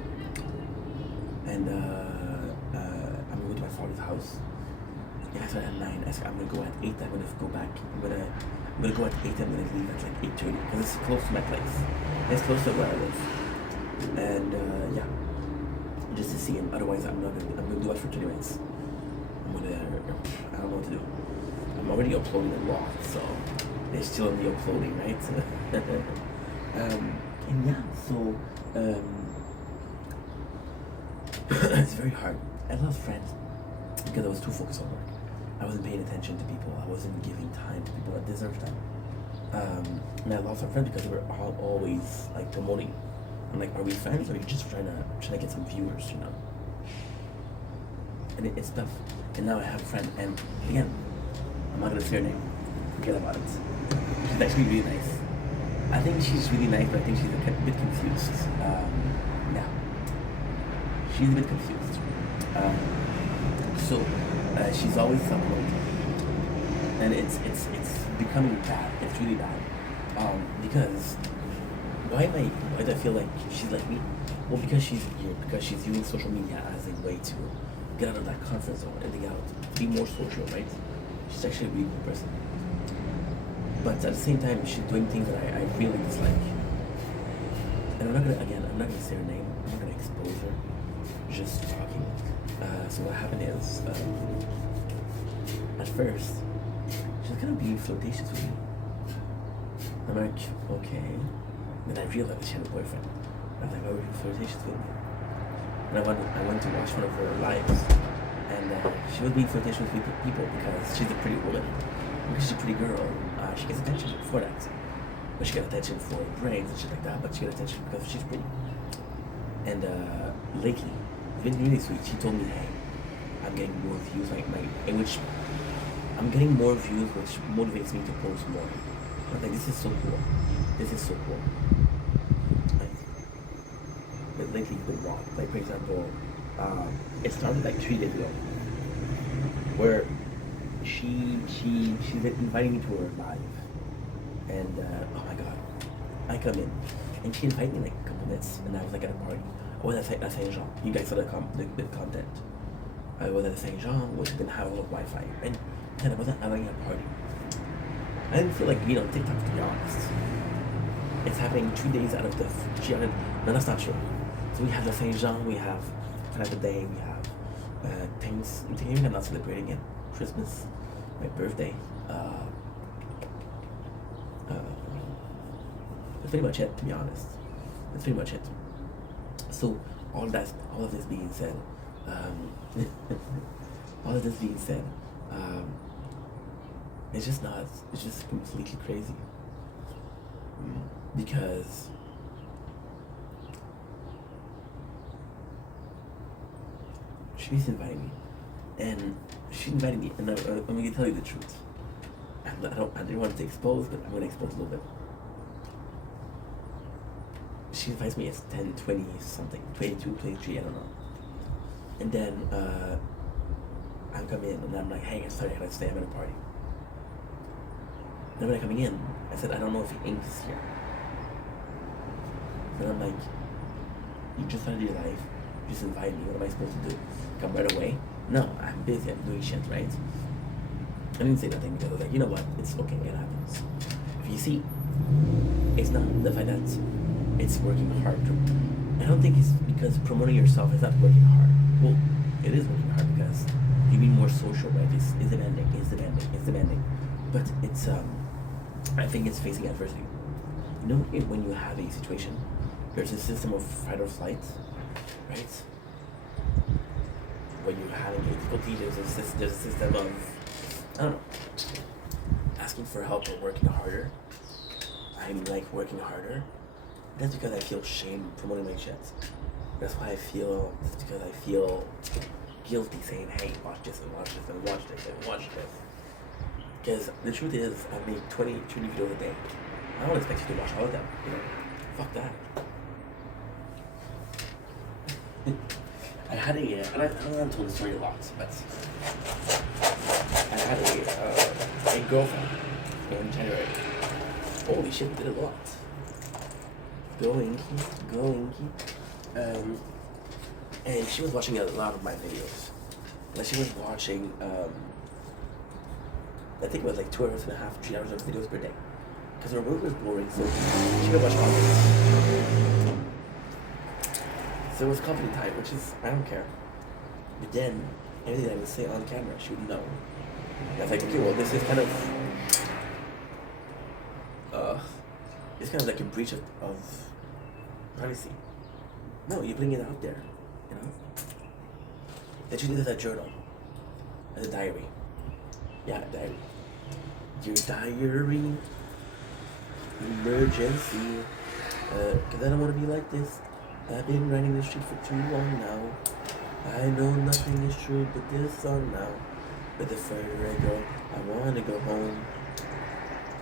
And I'm going to my father's house. Yeah, I started at 9. I'm gonna go at 8. I'm gonna go back. I'm gonna go at 8. I'm gonna leave at like 8:30 because it's close to my place. It's close to where I live. And yeah, just to see him. Otherwise, I'm gonna do it for 20 minutes. I don't know what to do. I'm already uploading a lot, so it's still in the uploading, right? And yeah, so it's very hard. I lost friends because I was too focused on work. I wasn't paying attention to people. I wasn't giving time to people that deserve time. And I lost our friends because they were always like promoting. I'm like, are we friends or are you just trying to get some viewers, you know? And it's tough. And now I have a friend, and again, I'm not gonna say her name. Forget about it. She's actually really nice. I think she's really nice, but I think she's a bit confused. Yeah, she's a bit confused. So she's always supplementing, and it's becoming bad. It's really bad. Because why do I feel like she's like me? Well, because she's here, because she's using social media as a way to get out of that comfort zone and to get out, to be more social, right? She's actually a really good person. But at the same time, she's doing things that I really dislike. And I'm not gonna say her name. I'm not gonna expose her. Just talking. So what happened is, at first, she was kind of being flirtatious with me. I'm like, okay. Then I realized she had a boyfriend. I was like, why were you flirtatious with me? And I went to watch one of her lives, and she was being flirtatious with people because she's a pretty woman. Because she's a pretty girl, she gets attention for that. But she got attention for brains and shit like that, but she got attention because she's pretty. And lately, it's been really sweet. She told me, hey, I'm getting more views, I'm getting more views, which motivates me to post more. I'm like, this is so cool. This is so cool. But lately it's been wrong. Like, for example, it started like 3 days ago, where she's inviting me to her live, and oh my god, I come in, and she invited me like a couple minutes, and I was like at a party. I was at Saint Jean. You guys saw the content. I was at Saint Jean, which didn't have a lot of Wi-Fi, and then I wasn't having a party. I didn't feel like being on TikTok, to be honest. It's happening 2 days out of the. No, that's not true. So we have the Saint Jean, we have Canada Day, we have things. I'm not celebrating it. Christmas, my birthday. That's pretty much it, to be honest. That's pretty much it. So all of this being said, it's just completely crazy. Because she's inviting me, and she invited me, and I'm gonna tell you the truth. I didn't want to expose, but I'm gonna expose a little bit. She invites me at 10, 20 something, 22, 23, I don't know. And then I come in, and I'm like, hey, sorry, I gotta stay, I'm at a party. Then when I'm coming in, I said, I don't know if Ink is here. And I'm like, you just started your life, you just invited me, what am I supposed to do? Come right away? No, I'm busy, I'm doing shit, right? I didn't say nothing because I was like, you know what, it's okay, it happens. If you see, it's not the fact that it's working hard. I don't think it's because promoting yourself is not working hard. Well, it is working hard because you being more social, right? It's demanding. But it's, I think it's facing adversity. You know, when you have a situation, there's a system of fight or flight, right? When you're having difficulty, there's a system of, I don't know, asking for help or working harder. I'm like working harder, that's because I feel shame promoting my shit. That's why that's because I feel guilty saying, hey, watch this and watch this and watch this and watch this. Because the truth is, I make 20 videos a day. I don't expect you to watch all of them, you know? Fuck that. I had and I've told the story a lot, but I had a girlfriend in January. Holy shit, did a lot. Go Inky. And she was watching a lot of my videos. Like she was watching, I think it was like 2.5 hours, 3 hours of videos per day. Because her work was boring, so she could watch all of it. So it was company time, which is, I don't care. But then, anything I would say on camera, she would know. And I was like, okay, well, this is kind of, it's kind of like a breach of privacy. No, you're putting it out there, you know? That you did as a journal, as a diary. Yeah, diary. Your diary, emergency. Cause I don't want to be like this. I've been running the street for too long now. I know nothing is true but this song now. But the further I go, I want to go home.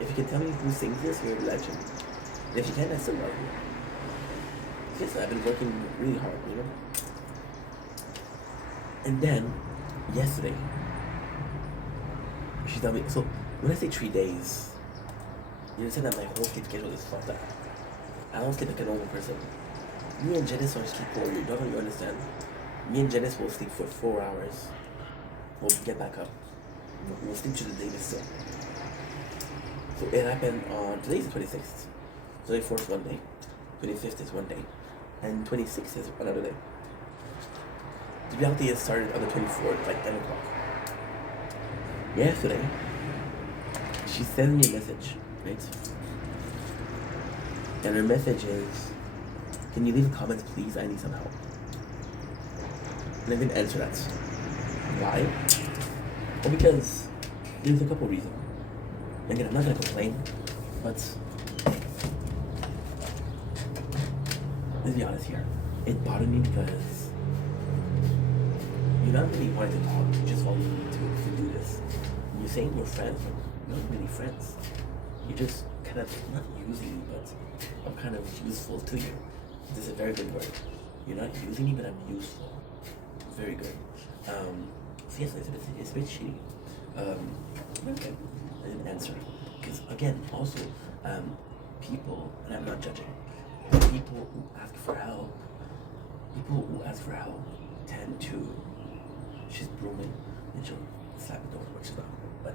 If you can tell me who sings this, you're a legend. And if you can't, I still love you. Yes, I've been working really hard, you know? And then, yesterday, she told me, so when I say 3 days, you understand that my whole sleep schedule is fucked up. I don't sleep like a normal person. Me and Janice are sleep warrior, don't you understand? Me and Janice will sleep for 4 hours. We'll get back up. We'll sleep through the day still. So it happened on, today's the 26th. 24th is one day, 25th is one day, and 26th is another day. The reality is started on the 24th, like 10 o'clock. Yesterday, she sent me a message, right? And her message is, can you leave a comment, please? I need some help. And I didn't answer that. Why? Well, because there's a couple reasons. Again, I'm not gonna complain, but let's be honest here. It bothered me because you're not really wanting to talk, you just want me to do this. You're saying we're friends, but we're not really friends. You're just kind of not using me, but I'm kind of useful to you. This is a very good word. You're not using me, but I'm useful. Very good. So yes, it's a bit shitty. Okay. I didn't answer. Because again, also, people, and I'm not judging, but people who ask for help tend to, she's brooming and she'll slap the door, which is not, but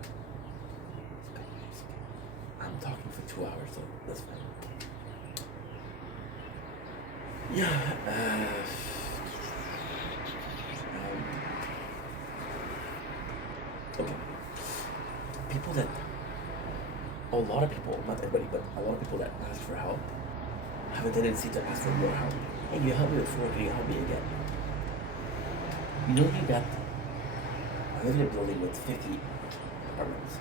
it's okay. I'm talking for 2 hours, so that's fine. Yeah, okay. People that, a lot of people, not everybody, but a lot of people that ask for help have a tendency to ask for more help. Hey, you helped me before, can you help me again? You know I live in a building with 50 apartments.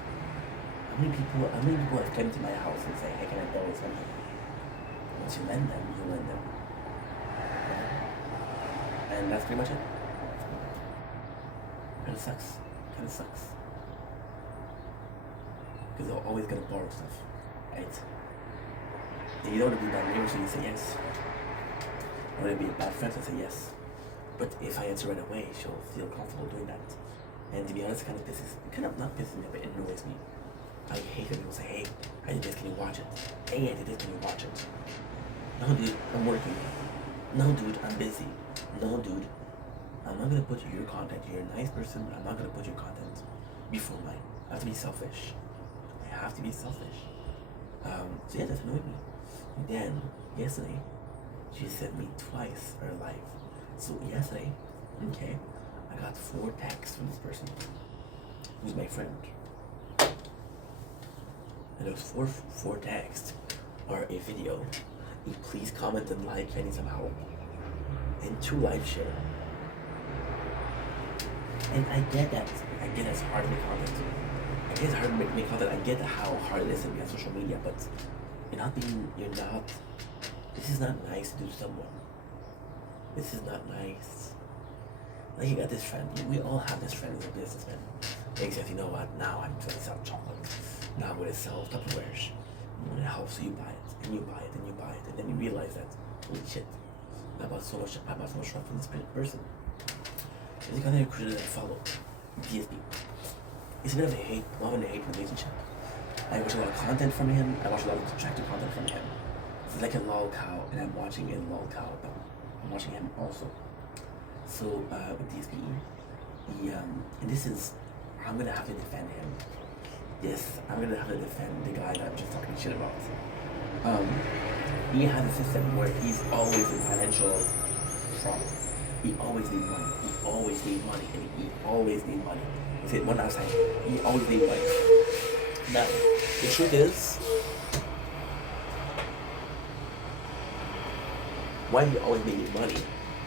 How many people have come to my house and say, hey, can I borrow something? Once you lend them, you lend them. And that's pretty much it. Kinda sucks. Because they're always gonna borrow stuff, right? And you don't want to be bad neighbor, so you say yes. I want to be a bad friend, so I say yes. But if I answer right away, she'll feel comfortable doing that. And to be honest, it kind of not pisses me, but it annoys me. I hate when people say, hey, I did this, can you watch it? Hey, I did this, can you watch it? No, dude, I'm working. No, dude, I'm busy. No, dude, I'm not gonna put your content. You're a nice person, I'm not gonna put your content before mine. I have to be selfish. So yeah, that's annoyed me. And then, yesterday, she sent me twice her life. So yesterday, okay, I got 4 texts from this person, who's my friend. And those four texts are a video, a please comment and like, I need some help, and 2 live share. And I get that. I get it's hard to make content. I get it's hard to make content. I get how hard it is to be on social media, but This is not nice to do to someone. This is not nice. Like, you got this friend, we all have this friend who's a businessman. And he says, you know what, now I'm going to sell chocolate. Now I'm going to sell Tupperwares. I'm going to help, so you buy it, and you buy it, and you buy it. And then you realize that, holy shit, I bought so much stuff from this person. There's a content creator that I follow, DSP. It's a bit of a love and hate relationship. I watch a lot of content from him. I watch a lot of attractive content from him. It's like a lol cow, and I'm watching a lol cow, but I'm watching him also. So with DSP, and this is, I'm gonna have to defend him. Yes, I'm gonna have to defend the guy that I'm just talking shit about. He has a system where he's always in financial trouble. He always needs money. He always needs money, and he always needs money. He said one last time, he always needs money. Now, the truth is, why do you always need money?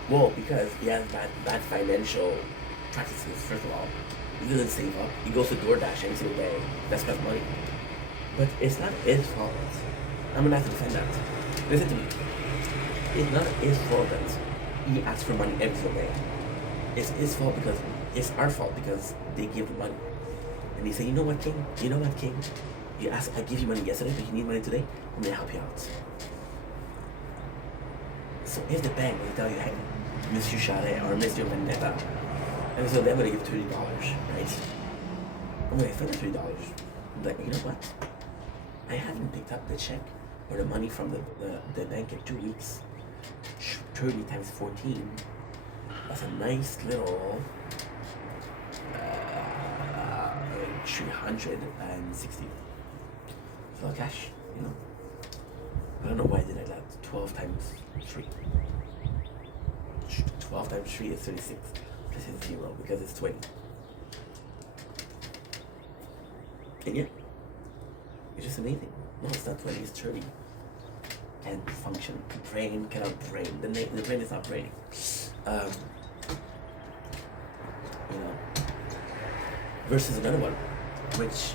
Well, because he has bad financial practices, first of all. He doesn't save up. He goes to DoorDash every single day. That's got money. But it's not his fault. I'm gonna have to defend that. Listen to me. It's not his fault that he asks for money every single day. It's his fault because it's our fault because they give him money. And he say, you know what, King? You know what, King? You asked, I gave you money yesterday, but you need money today. I'm gonna help you out. So if the bank will tell you, hey, Monsieur Chalet or Monsieur Vendetta, and so they're gonna give $30, right? I'm gonna spend the $30. I'm like, you know what? I haven't picked up the check or the money from the bank in 2 weeks. 30 times 14. That's a nice little 360. So cash, you know. I don't know why I did that. 12 times 3. 12 times 3 is 36. This is 0 because it's 20. And yeah, it's just amazing. No, it's not 20, it's 30. Can't function. The brain cannot brain. The brain is not braining. You know. Versus another one, which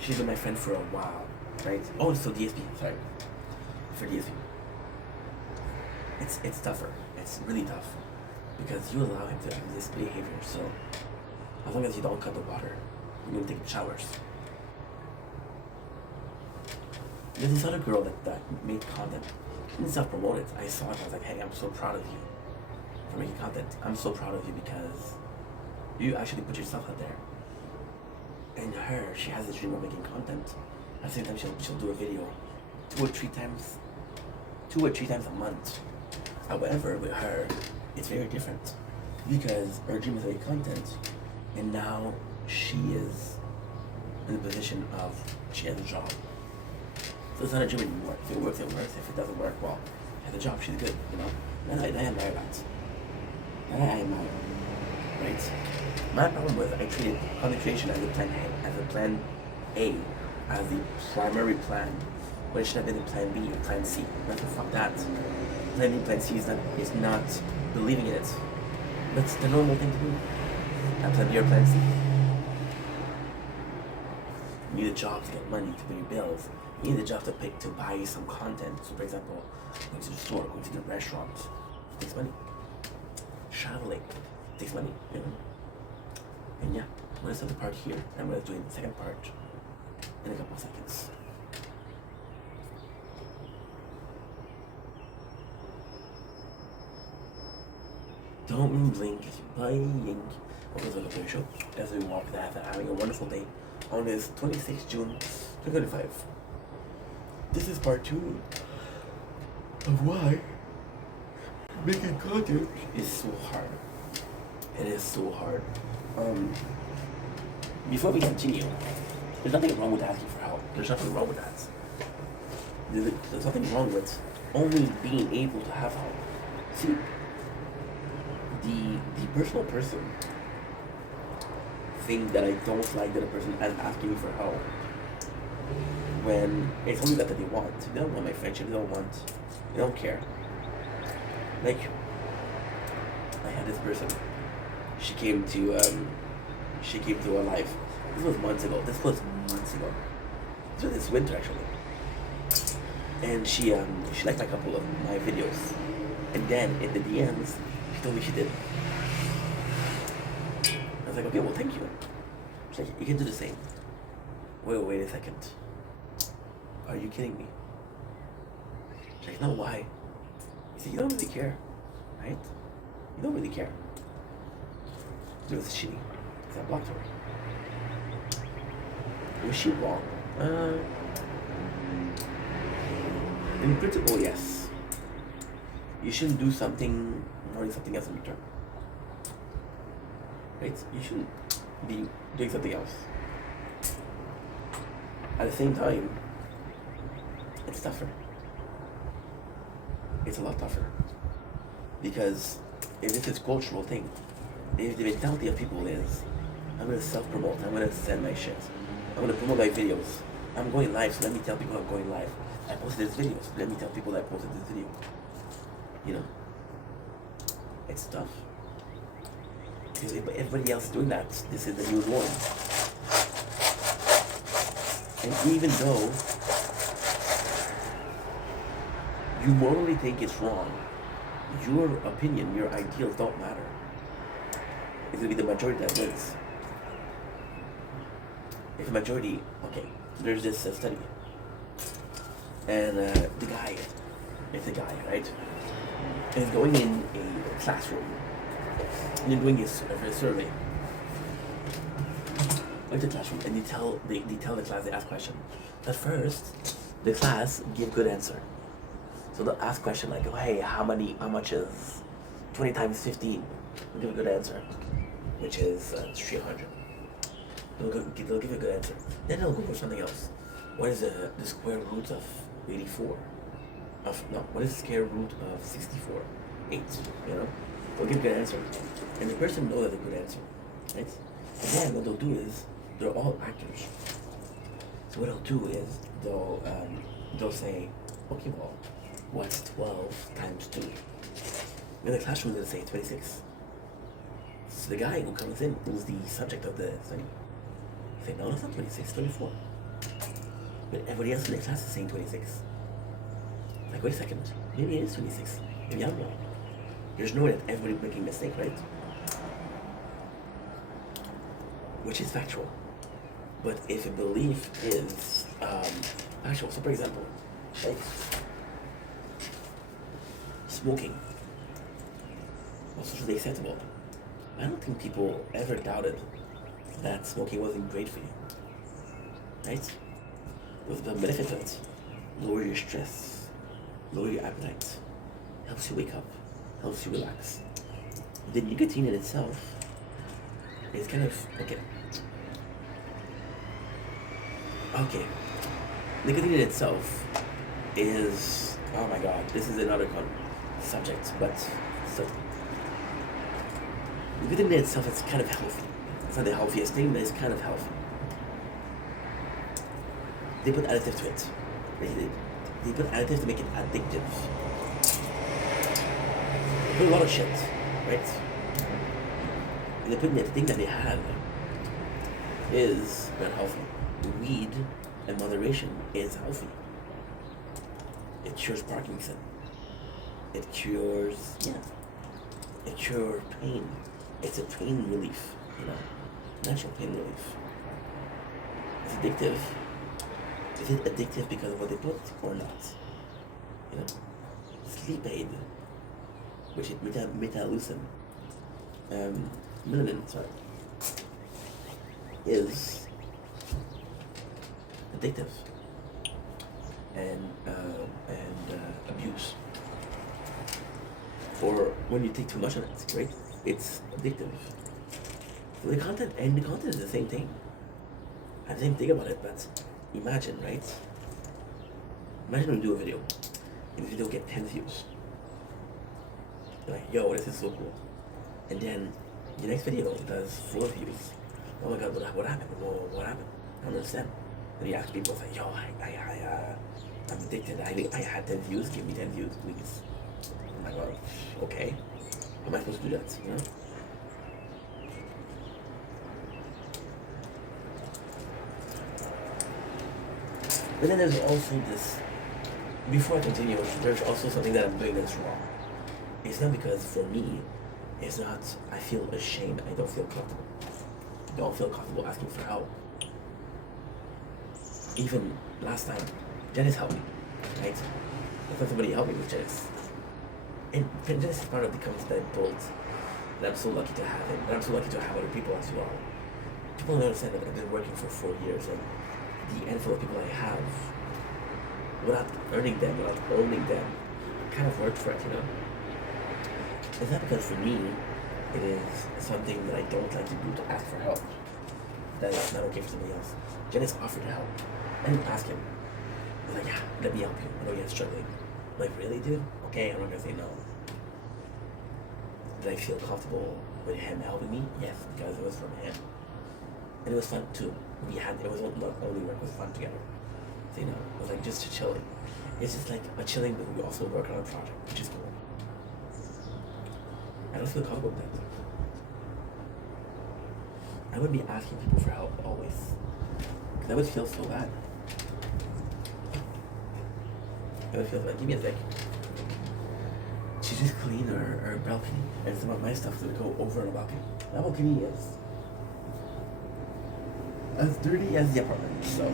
she's been my friend for a while, right? Oh, so DSP, sorry. For DSP. It's tougher. It's really tough. Because you allow him to have this behavior, so as long as you don't cut the water, you're gonna take showers. There's this other girl that made content. She didn't self-promote it. I saw it, I was like, hey, I'm so proud of you for making content. I'm so proud of you because you actually put yourself out there. And she has a dream of making content. At the same time, she'll do a video 2 or 3 times a month. However, with her, it's very different because her dream is to make content, and now she is in the position of she has a job. So it's not a dream anymore. If it works, it works. If it doesn't work, well, she has a job. She's good, you know. And I admire that. I admire, right? My problem was I treated content creation as a plan A, as the primary plan, when it should have been a plan B or plan C. But fuck that. Plan B, plan C is not believing in it. That's the normal thing to do. Have plan B or plan C. You need a job to get money to pay your bills. You need a job to buy some content. So, for example, going to the store, going to the restaurant, it takes money. Traveling takes money, you know. And yeah, I'm gonna start the part here. I'm gonna do the second part in a couple of seconds. Don't blink as you're buying. Welcome to the Play Show. As we walk that, having a wonderful day on this 26th June 2025. This is part 2 of why making content is so hard. It is so hard. Before we continue, there's nothing wrong with asking for help. There's nothing wrong with that. There's nothing wrong with only being able to have help. See, the personal person thing that I don't like that a person is asking me for help when it's only that they want. They don't want my friendship. They don't care. Like, I had this person. She came to our life. This was months ago. This was this winter actually. and she liked a couple of my videos, and then in the DMs she told me she did. I was like, okay, well, thank you. She's like, you can do the same. Wait a second. Are you kidding me? She's like, no, why? He said, you don't really care, right? You don't really care. It was shitty. So I blocked her. Was she wrong? In principle, yes. You shouldn't do something wanting something else in return. Right? You shouldn't be doing something else. At the same time, it's tougher. It's a lot tougher. Because if this is a cultural thing, if the mentality of people is, I'm gonna self-promote, I'm gonna send my shit, I'm gonna promote my videos, I'm going live, so let me tell people I'm going live. I posted this video, so let me tell people that I posted this video. You know? It's tough. Because if everybody else is doing that, this is the new norm. And even though you morally think it's wrong, your opinion, your ideals don't matter. It's gonna be the majority that wins. If a majority, okay, there's this study, and the guy, it's a guy, right? And he's going in a classroom, and they're doing his survey. Went to the classroom, and they tell the class, they ask question. At first, the class give good answer. So they'll ask question like, oh, hey, how much is 20 times 15? They'll give a good answer, which is 300. They'll give a good answer. Then they'll go for something else. What is the square root of 84? What is the square root of 64? 8, you know? They'll give a good answer. And the person knows that a good answer, right? And then what they'll do is, they're all actors. So what they'll do is, they'll say, okay, well, what's 12 times 2? In the classroom, they'll say 26. So the guy who comes in, who's the subject of the study, say, no, it's not 26, 24. But everybody else in the class is saying 26. Like, wait a second, maybe it is 26. Maybe I'm wrong. There's no way that everybody's making a mistake, right? Which is factual. But if a belief is factual, so for example, like smoking was socially acceptable. I don't think people ever doubted that smoking wasn't great for you, right? With the benefits of it, lower your stress, lower your appetite, helps you wake up, helps you relax. The nicotine in itself is kind of okay. Nicotine in itself is, oh my god, this is another subject, but so nicotine in itself is kind of healthy. It's not the healthiest thing, but it's kind of healthy. They put additives to it. They put additives to make it addictive. They put a lot of shit, right? And they put the thing that they have is not healthy. Weed in moderation is healthy. It cures Parkinson. It cures, it cures pain. It's a pain relief, natural pain relief. It's addictive. Is it addictive because of what they put or not? Sleep aid, which is metalucin, melanin, is addictive and abuse. Or when you take too much of it, right? It's addictive. So the content is the same thing. I didn't think about it, but imagine, right? Imagine when you do a video, and the video get 10 views. You're like, yo, this is so cool. And then the next video does 4 views. Oh my god, what happened? Whoa, what happened? I don't understand. And you ask people, like, yo, I'm addicted. I had 10 views, give me 10 views, please. Oh my god, okay. How am I supposed to do that, But then there's also this before I continue, there's also something that I'm doing that's wrong. It's not because for me, it's not, I feel ashamed, I don't feel comfortable. I don't feel comfortable asking for help. Even last time, Janice helped me, right? I thought somebody helped me with Janice. And Janice is part of the company that I built, and I'm so lucky to have him, and I'm so lucky to have other people as well. People don't understand that I've been working for 4 years, and the handful of people I have, without earning them, without owning them, kind of worked for it, you know? It's not because for me, it is something that I don't like to do to ask for help. That is not okay for somebody else. Janice offered to help. I didn't ask him. I was like, yeah, let me help you. I know you're struggling. I'm like, really, dude? Okay, I'm not gonna say no. Did I feel comfortable with him helping me? Yes, because it was from him. And it was fun too. It was not only work, it was fun together. So, you know, it was like just chilling. It's just like a chilling, but we also work on a project, which is cool. I don't feel comfortable with that. I would be asking people for help always. Because I would feel so bad. I would feel bad. Give me a sec. She just cleaned her balcony. And some of my stuff to go over the balcony. My balcony is as dirty as the apartment, so.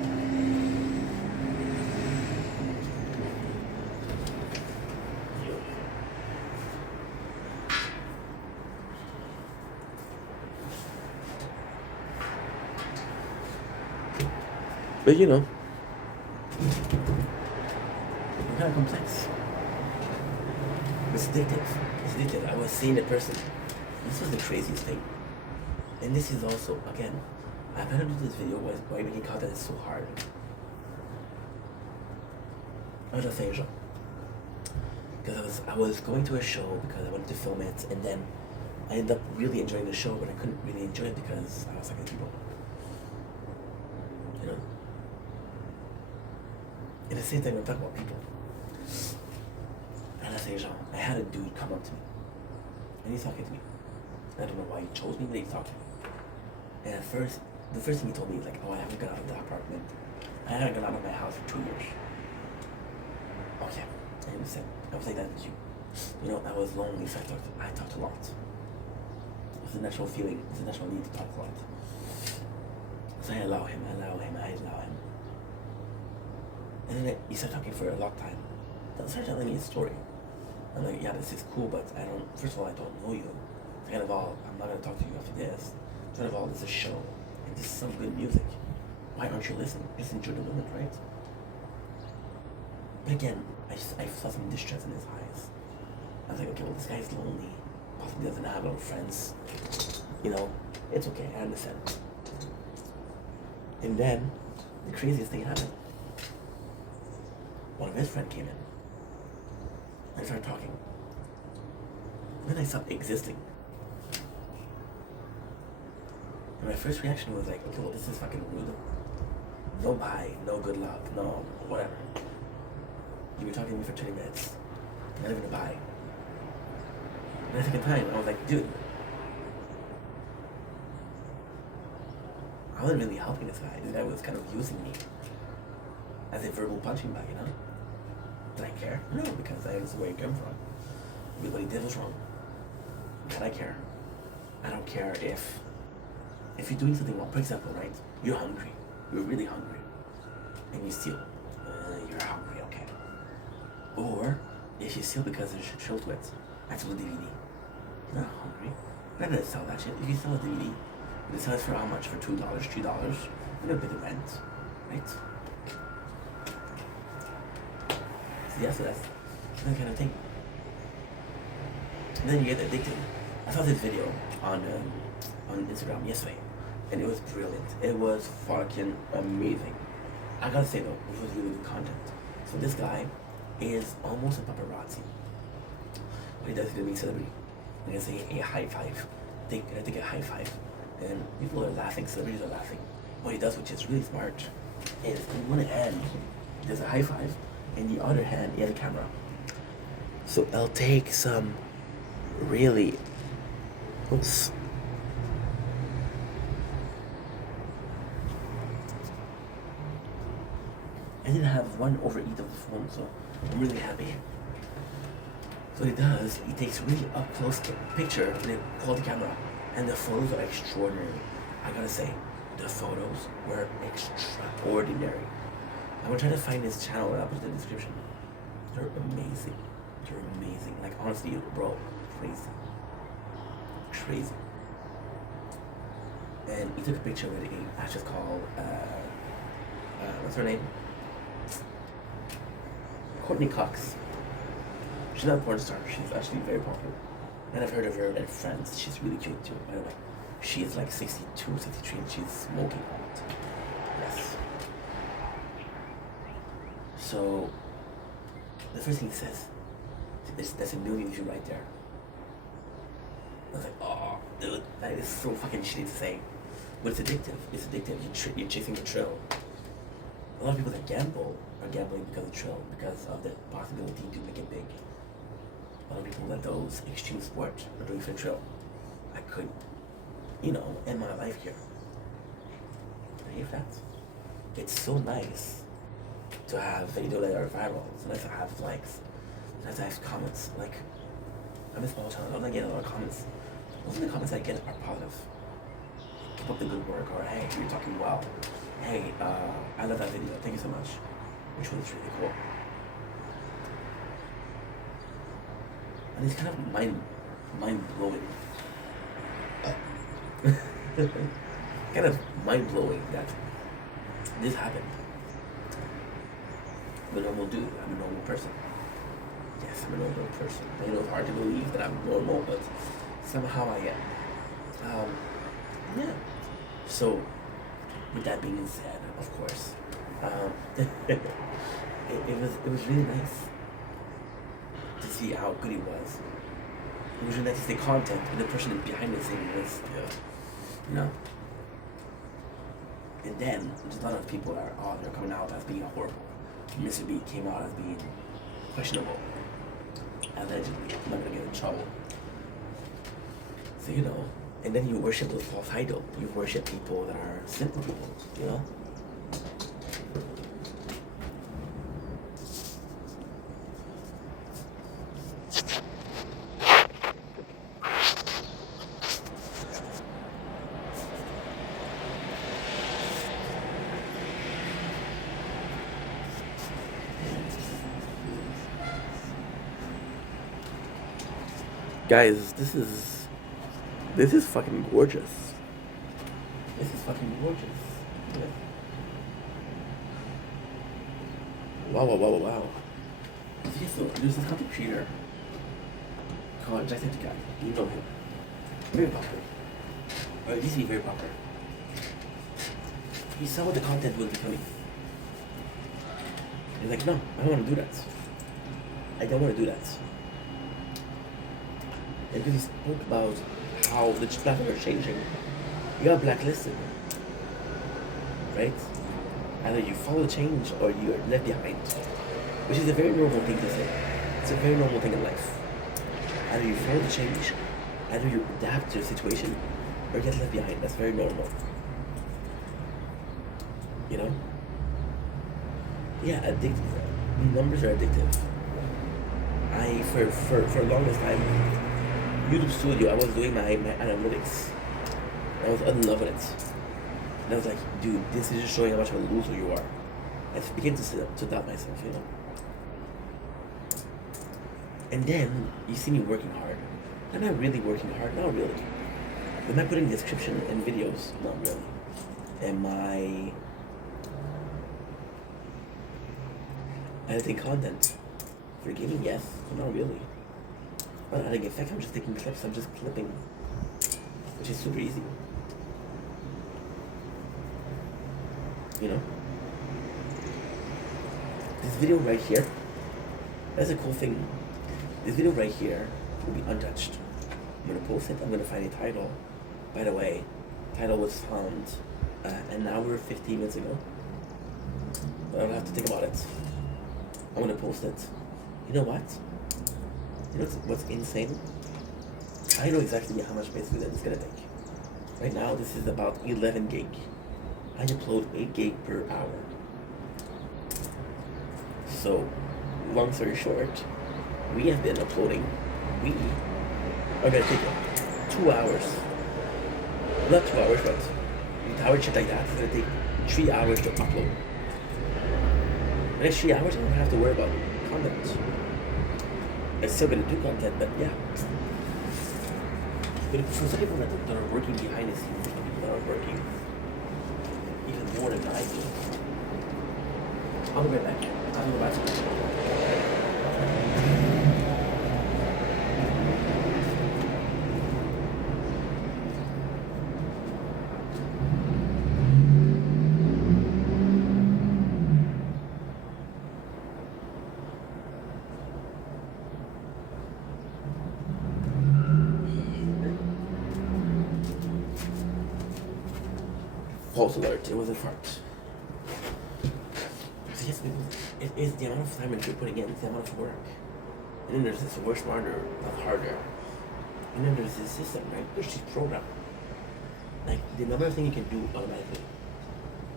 But you know, it's kind of complex. It's addictive. It's addictive. I was seeing a person. This was the craziest thing. And this is also, again, I better do this video why making content is so hard. I was just saying, Jean. Because I was going to a show because I wanted to film it, and then I ended up really enjoying the show, but I couldn't really enjoy it because I was talking to people. You know? And at the same time, I'm talking about people. And I say, Jean, I had a dude come up to me. And he's talking to me. And I don't know why he chose me, but he's talking to me. And at first, the first thing he told me is like, oh, I haven't got out of the apartment. I haven't got out of my house for 2 years. Okay, I understand. I was like that with you. You know, I was lonely, so I talked a lot. It's a natural feeling, it's a natural need to talk a lot. So I allow him. And then he started talking for a long time. Then started telling me his story. I'm like, yeah, this is cool, but first of all, I don't know you. Second of all, I'm not gonna talk to you after this. Third of all, this is a show, and this is some good music. Why aren't you listening? Just enjoy the moment, right? But again, I saw some distress in his eyes. I was like, okay, well, this guy's lonely. Possibly doesn't have a lot of friends. You know, it's okay, I understand. And then, the craziest thing happened. One of his friends came in. I started talking. And then I stopped existing. And my first reaction was like, okay, well, this is fucking rude. No bye, no good luck, no whatever. You were talking to me for 20 minutes. Not even a bye. And the second time, I was like, dude, I wasn't really helping this guy. This guy was kind of using me as a verbal punching bag, you know? Did I care? No, because that is where he came from. What he did was wrong. Can I care? I don't care if you're doing something wrong. For example, right? You're hungry. You're really hungry. And you steal. You're hungry, okay. Or if you steal because there's show to it. I stole a DVD. You're not hungry. You're not gonna sell that shit. If you sell a DVD, you sell it for how much? For $2, $3? You're gonna pay the rent, right? So yeah, so that's that kind of thing. And then you get addicted. I saw this video on Instagram yesterday, and it was brilliant. It was fucking amazing. I gotta say though, it was really good content. So this guy is almost a paparazzi. What he does is gonna meet celebrity. I'm gonna say a high five. Take a high five, and people are laughing. Celebrities are laughing. What he does, which is really smart, is in one hand there's a high five, in the other hand he has a camera. So I'll take some really, oops. I didn't have one overeat of the phone, so I'm really happy. So what he does, he takes really up close picture with a quality camera, and the photos are extraordinary. I gotta say, the photos were extraordinary. I'm gonna try to find his channel and I'll put it in the description. They're amazing. They're amazing. Like honestly, bro, crazy. Crazy. And he took a picture with a actress called what's her name? Courtney Cox. She's not a porn star, she's actually very popular. And I've heard of her and Friends. She's really cute too, by the way. She is like 62, 63 and she's smoking hot. Yes. So the first thing he says, there's a million views right there. I was like, oh, dude, that is so fucking shitty to say. But it's addictive. It's addictive. You're chasing the thrill. A lot of people that gamble are gambling because of thrill, because of the possibility to make it big. A lot of people that those extreme sports are doing for thrill. I could, end my life here. I hate that. It's so nice to have videos that are viral. It's nice to have likes. It's nice to have comments. Like, I'm a small channel. I don't get a lot of comments. Most of the comments I get are positive. Keep up the good work, or hey, you're talking well. Hey, I love that video. Thank you so much. Which was really cool. And it's kind of mind blowing. Kind of mind blowing that this happened. I'm a normal dude. I'm a normal person. Yes, I'm a normal person. I know it's hard to believe that I'm normal, but somehow I am. Yeah. So, with that being said, of course, it was really nice to see how good he was. It was really nice to see the content and the person behind the scene was, And then there's a lot of people that are they're coming out as being horrible. Mr. B came out as being questionable, allegedly. I'm not gonna get in trouble. So and then you worship those false idols. You worship people that are simple people, Guys, this is fucking gorgeous. This is fucking gorgeous. Yeah. Wow. Okay, so there's this content creator called Jacksepticeye. You know him. Very popular. Or at least he's very popular. He saw what the content was becoming. He's like, no, I don't want to do that. I don't want to do that. And because he spoke about how the platform are changing, you got blacklisted, right? Either you follow change or you're left behind, which is a very normal thing to say. It's a very normal thing in life. Either you follow the change, either you adapt to the situation, or get left behind. That's very normal. Yeah, addictive. Numbers are addictive. For the longest time, YouTube Studio, I was doing my analytics. I was in love with it. And I was like, dude, this is just showing how much of a loser you are. I began to doubt myself, And then, you see me working hard. Am I really working hard? Not really. Am I putting description in videos? Not really. Am I editing content for gaming? Yes, but not really. I'm not adding effects, I'm just taking clips, I'm just clipping, which is super easy. This video right here, that's a cool thing. This video right here will be untouched. I'm gonna post it, I'm gonna find a title. By the way, title was found an hour 15 minutes ago. But I don't have to think about it. I'm gonna post it. You know what? You know what's insane? I know exactly how much space it's gonna take. Right now, this is about 11 gig. I upload 8 gig per hour. So, long story short, we have been uploading. We are gonna take 2 hours. Not 2 hours, but with our shit like that, it's gonna take 3 hours to upload. The next 3 hours, I don't have to worry about content. I'm still gonna do content, but yeah. But for some people that are working behind the scenes, some people that are working even more than I do. I'll be right back. I'll go back to false alert, it was a fart. So yes, it is the amount of time that you're putting in, it's the amount of work. And then there's this work smarter, not harder. And then there's this system, right? There's this program. Like the number of things you can do automatically.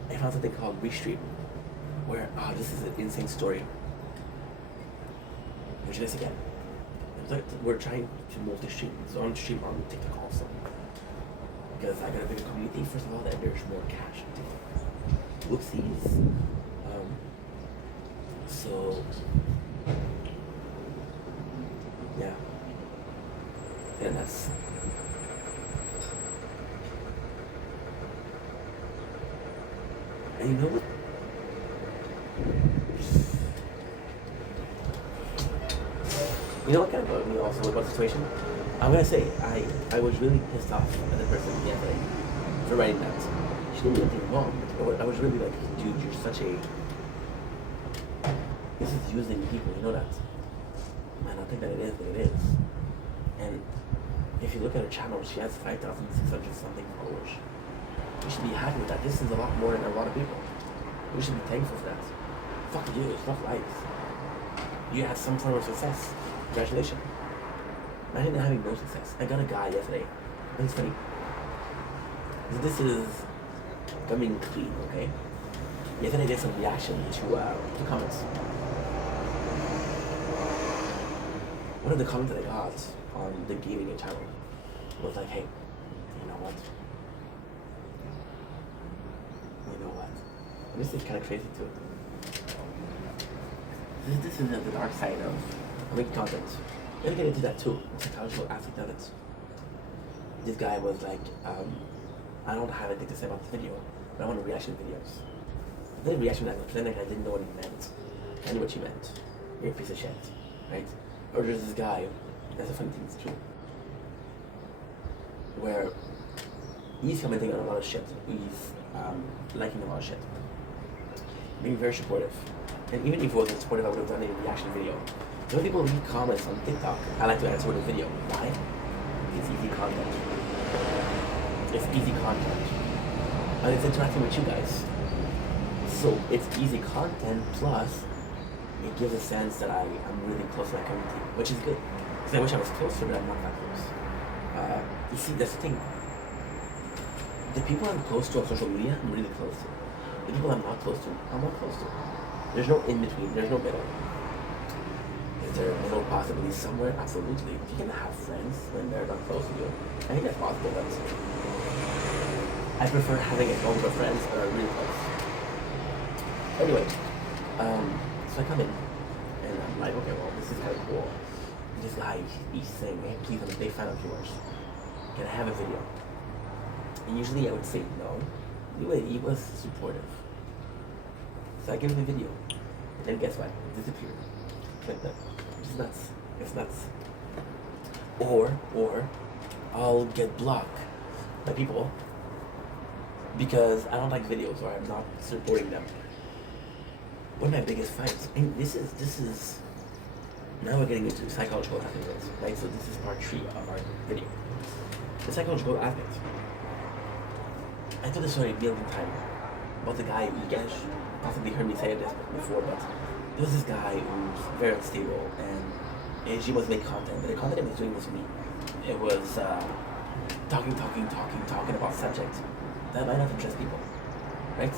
I found something called Restream, where this is an insane story. Which is again. We're trying to multi-stream, so I'm stream on TikTok also. Because I got a bigger community, first of all, and there's more cash. Whoopsies. So, yeah. And that's. And you know what? You know what kind of bugged me also about the situation? I'm gonna say, I was really pissed off at the person yesterday for writing that. She didn't do anything wrong. I was really like, dude, you're such a... This is using people, you know that? Man, I think that it is what it is. And if you look at her channel, she has 5,600 something followers. We should be happy with that. This is a lot more than a lot of people. We should be thankful for that. Fuck you, fuck life. You had some form of success. Congratulations. Imagine having no success. I got a guy yesterday. And it's funny. This is coming clean, okay? Yesterday I did some reaction to comments. One of the comments that I got on the gaming channel was like, hey, you know what? You know what? And this is kind of crazy too. This is the dark side of making content. I'm gonna get into that too. The psychological aspect of it. This guy was like, I don't have anything to say about this video, but I want reaction videos. I did a reaction video, pretending I didn't know what he meant. I knew what you meant. You're a piece of shit, right? Or there's this guy, that's a funny thing, it's true, where he's commenting on a lot of shit. He's liking a lot of shit. Being very supportive. And even if he wasn't supportive, I would have done a reaction video. When people leave comments on TikTok, I like to answer with a video. Why? It's easy content. It's easy content. And it's interacting with you guys. So it's easy content, plus it gives a sense that I'm really close to my community, which is good. Because I wish I was closer, but I'm not that close. You see, that's the thing. The people I'm close to on social media, I'm really close to. The people I'm not close to, I'm not close to. There's no in-between, there's no middle. Is there a middle possibility somewhere? Absolutely. You can have friends when they're not close to you. I think that's possible, but I prefer having a group of friends that are really close. Anyway, so I come in, and I'm like, okay, well, this is kind of cool. And this guy, he's saying, hey, please, I'm a big fan of yours. Can I have a video? And usually I would say no. Anyway, he was supportive. So I give him a video. And then guess what? It disappeared. Like that. It's nuts. It's nuts. Or I'll get blocked by people because I don't like videos or I'm not supporting them. One of my biggest fights, and this is now we're getting into psychological aspects, right? So this is part 3 of our video. The psychological aspect. I told this story a million times about the guy, you guys possibly heard me say this before, but there was this guy who's very unstable and he was making content, but the content he was doing was me. It was talking about subjects that might not interest people, right?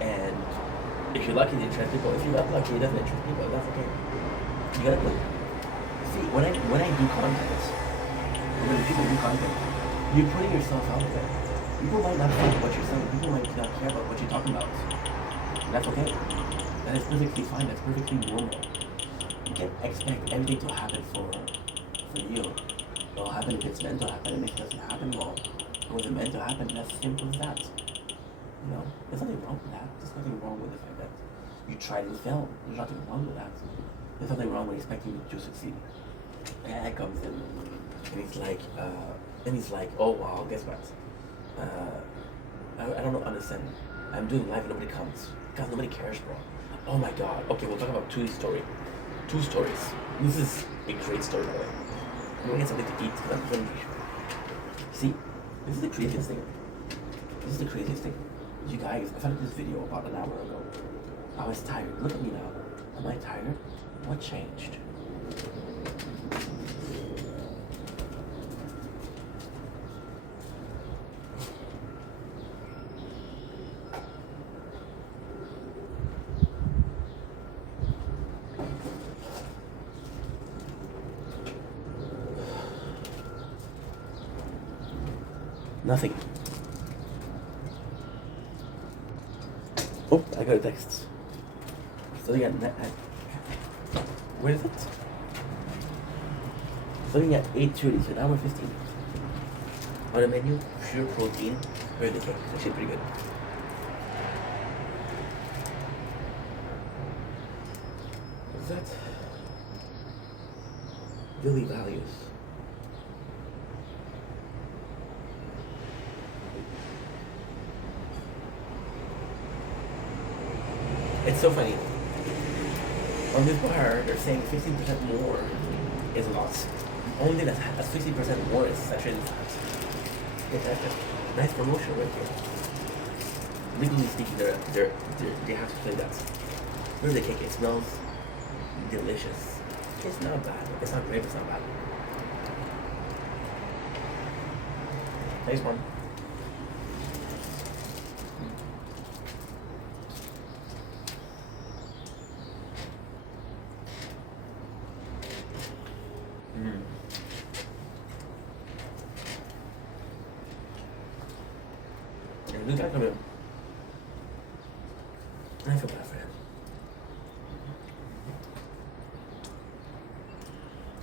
And If you're lucky, it interests people. If you're not lucky, it doesn't interest people. That's okay. You gotta look. See, when I do content, when people do content, you're putting yourself out there. People might not like what you're saying. People might not care about what you're talking about. That's okay. That is perfectly fine. That's perfectly normal. You can't expect everything to happen for you. It'll happen if it's meant to happen, and if it doesn't happen, well, it wasn't meant to happen. That's simple as that. You know, there's nothing wrong with that. There's nothing wrong with the fact that you tried and failed. There's nothing wrong with that. There's nothing wrong with expecting you to succeed. And it comes in, and he's like, oh wow, guess what? I don't understand. I'm doing live and nobody comes. God, nobody cares, bro. Oh my god. Okay, we'll talk about two stories. This is a great story, by the way. I'm gonna get something to eat because I'm hungry. See, this is the craziest thing. You guys, I started this video about an hour ago. I was tired. Look at me now. Am I tired? What changed? Nothing. Oh, I got a text. Starting at where is it? Starting at 8:30, so an hour 15. On the menu, pure protein. Where is the cake? It's actually pretty good. What's that? Daily values. It's so funny. On this bar, they're saying 15% more is loss. The only thing that's 15% more is saturated fat. Nice promotion right here. Legally speaking, they have to play that. Where's the cake? It smells delicious. It's not bad. It's not great. It's not bad. Nice one. This guy come in. I feel bad for him.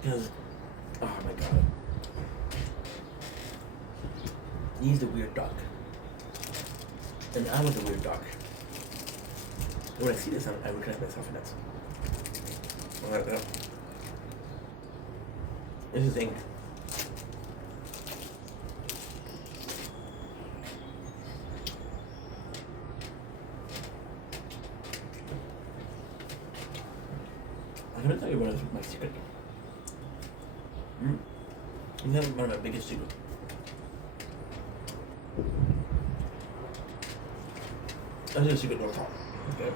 Because, oh my god. He's the weird dog. And I was the weird dog. And when I see this, I recognize myself in it. I'm like, oh. This is ink. I'm gonna tell you what is my secret. This is one of my biggest secrets. That's a secret door talk. Okay.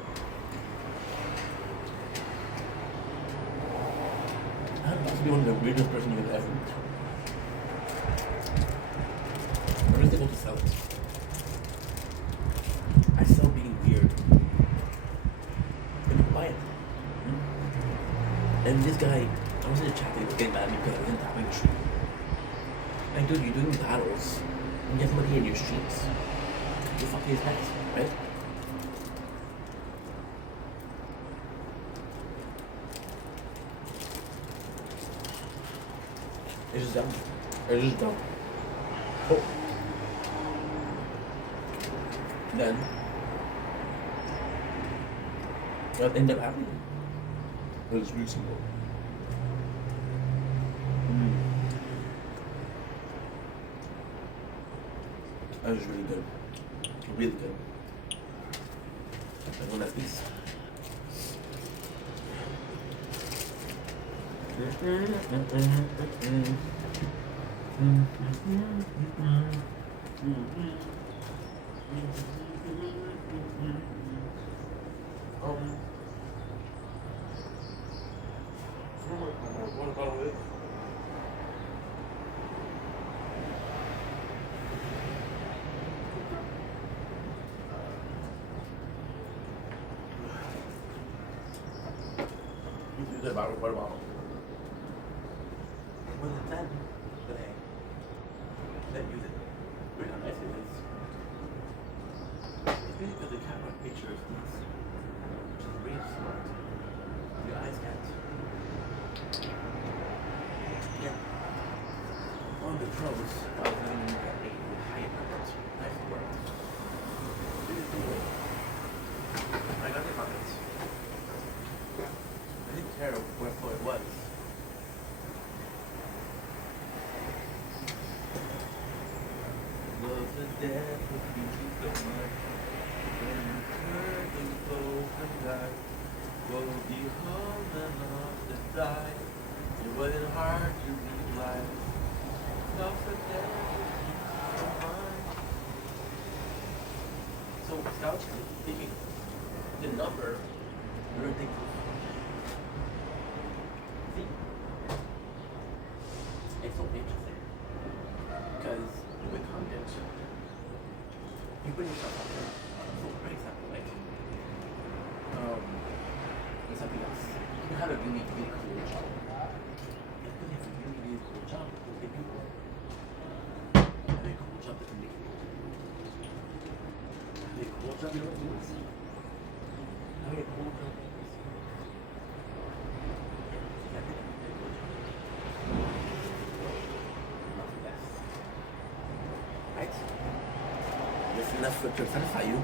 I'm about to be one of the weirdest person you could ever meet. I'm just able to sell it. I sell being weird. And people buy it. And this guy, I was in a chat that he was getting mad at me because I wasn't tapping the stream. Like, dude, you're doing battles. You get somebody in your streams. You fucking is next, right? It's just dumb. It's just dumb. Oh. Then, what ended up happening? It was really simple. That was really good. Really good. I don't have these. What about it? good about it. What about it? Well, then, but hey, then use it. Look how nice it is. It's really good. The camera pictures these, which is really smart. Your eyes can't. Yeah. One of the pros of living in a high apartment. Nice work. Really good. I got the apartment. I didn't care what floor it was. Love the death of you so much. When you curtains open night, will be home and lost to die. It wasn't hard to realize. Love the death of you so much. So, scouting, speaking, the number, you're addicted. See? It's so interesting. Because with content, you put yourself out there. So, for example, like, there's something else. You can have a really, really cool job. It's because you have a really, really cool job. If you have a cool job that can make you have a cool job, you know what it is? Having a cool job. Right? This is enough to satisfy you.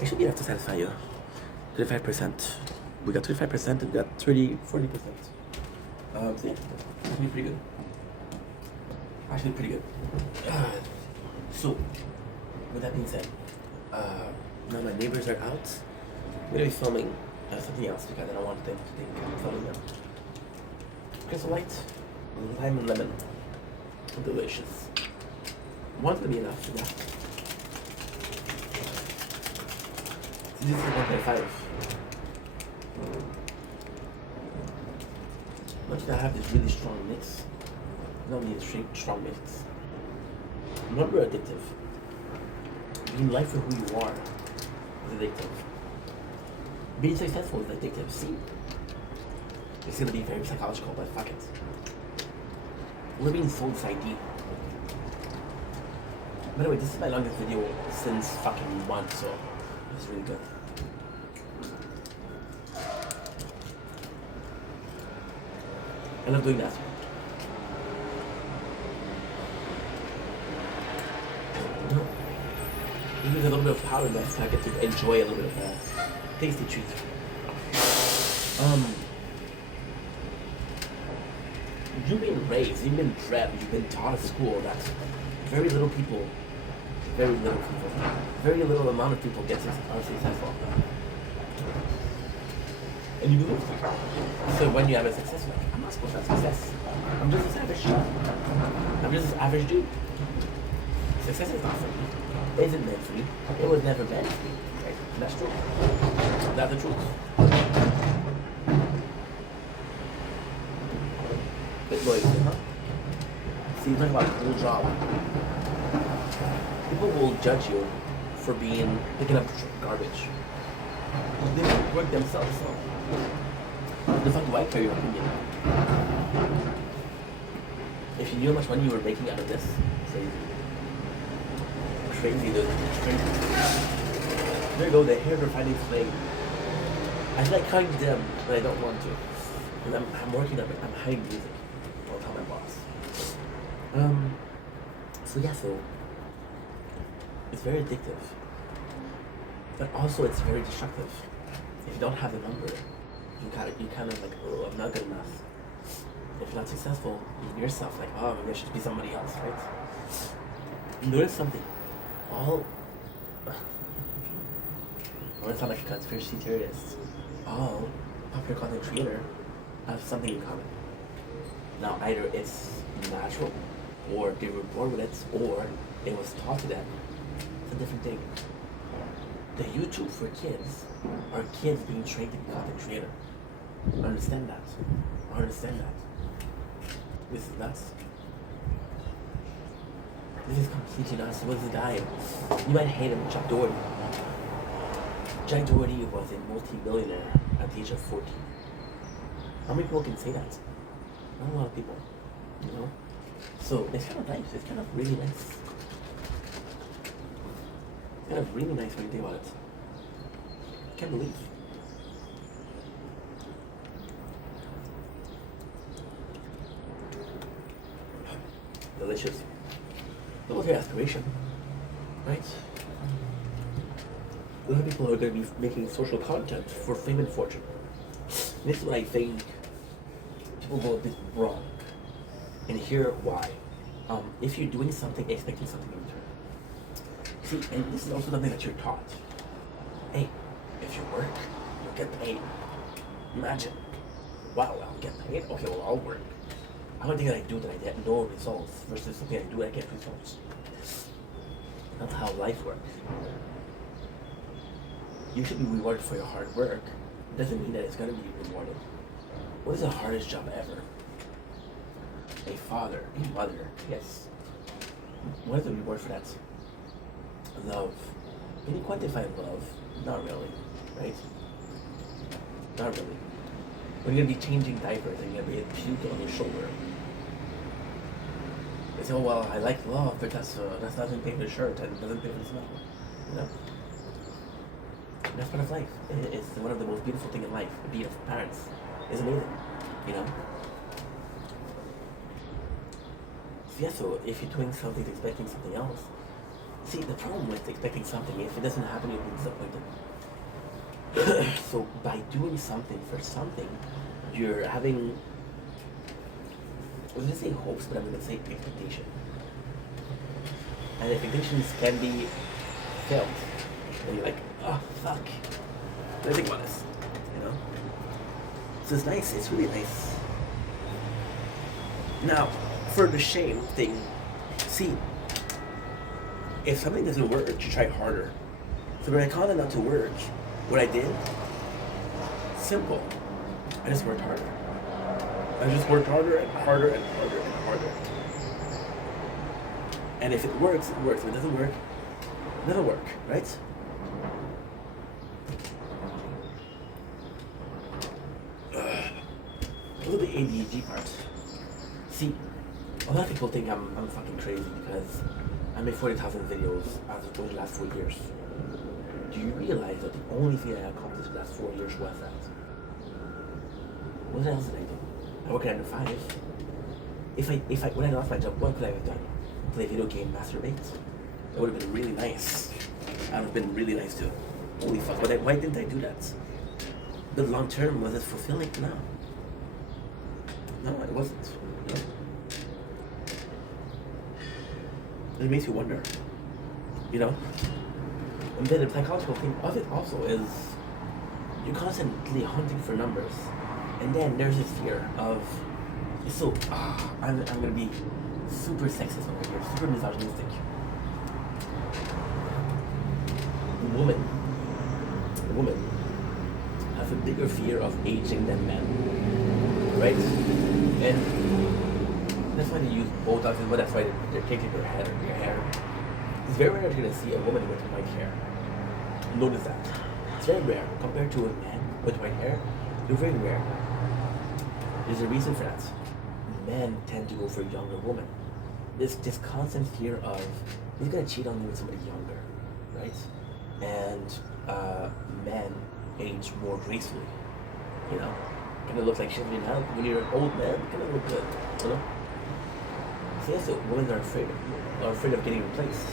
It should be enough to satisfy you. 35%. We got 35% and we got 40%. So yeah, actually pretty good. Actually pretty good. So, with that being said, now my neighbors are out. We're gonna be filming something else because I don't want them to think I'm filming them. Crystal Light, lime and lemon. Delicious. One's gonna be enough, yeah. This is 1.5. Once you have this really strong mix, you don't need a strong mix. Remember, addictive. Being life for who you are is addictive. Being successful is addictive. See? It's gonna be very psychological, but fuck it. We're being sold this ID. By the way, this is my longest video since fucking one, so it's really good. I love doing that. Use a little bit of powder next time I get to enjoy a little bit of that tasty treat. You've been raised, you've been bred, you've been taught at school that very little amount of people are successful. And you lose. So when you have a success, like, I'm not supposed to have success. I'm just this average dude. I'm just this average dude. Success is not for me. It isn't meant for me. It was never meant for me. Right? And that's true. That's the truth. Bit loyalty, huh? See, you're talking about a cool job. People will judge you for picking up garbage. They don't work themselves, so the fuck do I care your opinion? If you knew how much money you were making out of this, crazy, dude. Crazy. There you go, the hair refining flame. I feel like cutting them, but I don't want to. And I'm working on it. I'm hiding music. I'll tell my boss. So it's very addictive. But also it's very destructive. If you don't have the number, you kind of like, oh, I'm not good enough. If you're not successful, you hear yourself like, oh, maybe I should be somebody else, right? Notice something. I want to sound like a conspiracy theorist. All popular content creator have something in common. Now, either it's natural, or they were born with it, or it was taught to them. It's a different thing. The YouTube for kids are kids being trained to be content creator. Understand that. This is nuts. This is completely nuts. What is the guy? You might hate him, Jack Doherty. Jack Doherty was a multi-millionaire at the age of 14. How many people can say that? Not a lot of people, you know? So it's kind of nice. It's kind of really nice. It's kind of really nice when you think about it. I can't believe. Delicious. That was your aspiration, right? A lot of people are going to be making social content for fame and fortune. And this is what I think people go a bit wrong. And here why. If you're doing something, expecting something in return. See, and this is also something that you're taught. Hey, if you work, you'll get paid. Imagine. Wow, I'll get paid? Okay, well, I'll work. How many things I do that I get no results versus something I do that I get results? That's how life works. You should be rewarded for your hard work. It doesn't mean that it's going to be rewarded. What is the hardest job ever? A father, a mother, yes. What is the reward for that? Love. Can you quantify love? Not really, right? Not really. When you're going to be changing diapers and you're going to be a puke on your shoulder. They say, oh, well, I like love, but that doesn't pay for the shirt and doesn't pay for the smell. You know? That's part of life. It's one of the most beautiful things in life. Being parents is amazing, you know? So yeah, so if you're doing something, expecting something else, see, the problem with expecting something, if it doesn't happen, you'll be disappointed. So by doing something for something, you're having, I was going to say hopes, but I'm going to say expectation. And expectations can be felt. And you're like, oh, fuck. What do you think about this? You know? So it's nice. It's really nice. Now, for the shame thing, see, if something doesn't work, you try harder. So when I called it not to work, what I did, simple. I just worked harder. I just worked harder and harder and harder and harder. And if it works, it works. If it doesn't work, it doesn't work, right? A little bit ADHD part. See, a lot of people think I'm fucking crazy because I made 40,000 videos over the last 4 years. Do you realize that the only thing I accomplished in the last 4 years was that? What else did I do? I work 9 to 5. When I lost my job, what could I have done? Play video game, masturbate? That would have been really nice. That would have been really nice too. Holy fuck, why didn't I do that? But long term, was it fulfilling? No. No, it wasn't. No. It makes you wonder. You know? And then the psychological thing of it also is you're constantly hunting for numbers. And then there's this fear of, so, I'm gonna be super sexist over here, super misogynistic. The woman has a bigger fear of aging than men, right? And that's why they use Botox, and that's why they're taking your hair. It's very rare you're gonna see a woman with white hair. Notice that. It's very rare compared to a man with white hair. They're very rare. There's a reason for that. Men tend to go for younger women. There's this constant fear of he's gonna cheat on me with somebody younger, right? And men age more gracefully. You know, kind of looks like shit now. When you're an old man, it kind of look good. You know. So yeah, so women are afraid of getting replaced,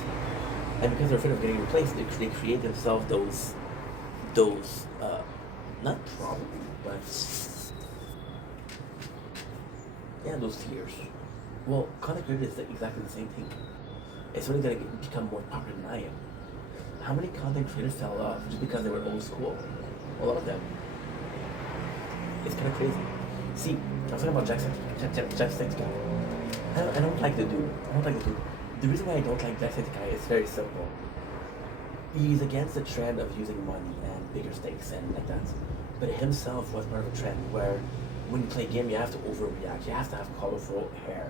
and because they're afraid of getting replaced, they create themselves those not problems, but yeah, those fears. Well, content creators is exactly the same thing. It's only gonna become more popular than I am. How many content creators fell off just because they were old school? A lot of them. It's kind of crazy. See, I was talking about Jacksepticeye. I don't like the dude. The reason why I don't like Jacksepticeye is very simple. He's against the trend of using money and bigger stakes and like that. But himself was part of a trend where when you play a game, you have to overreact. You have to have colorful hair.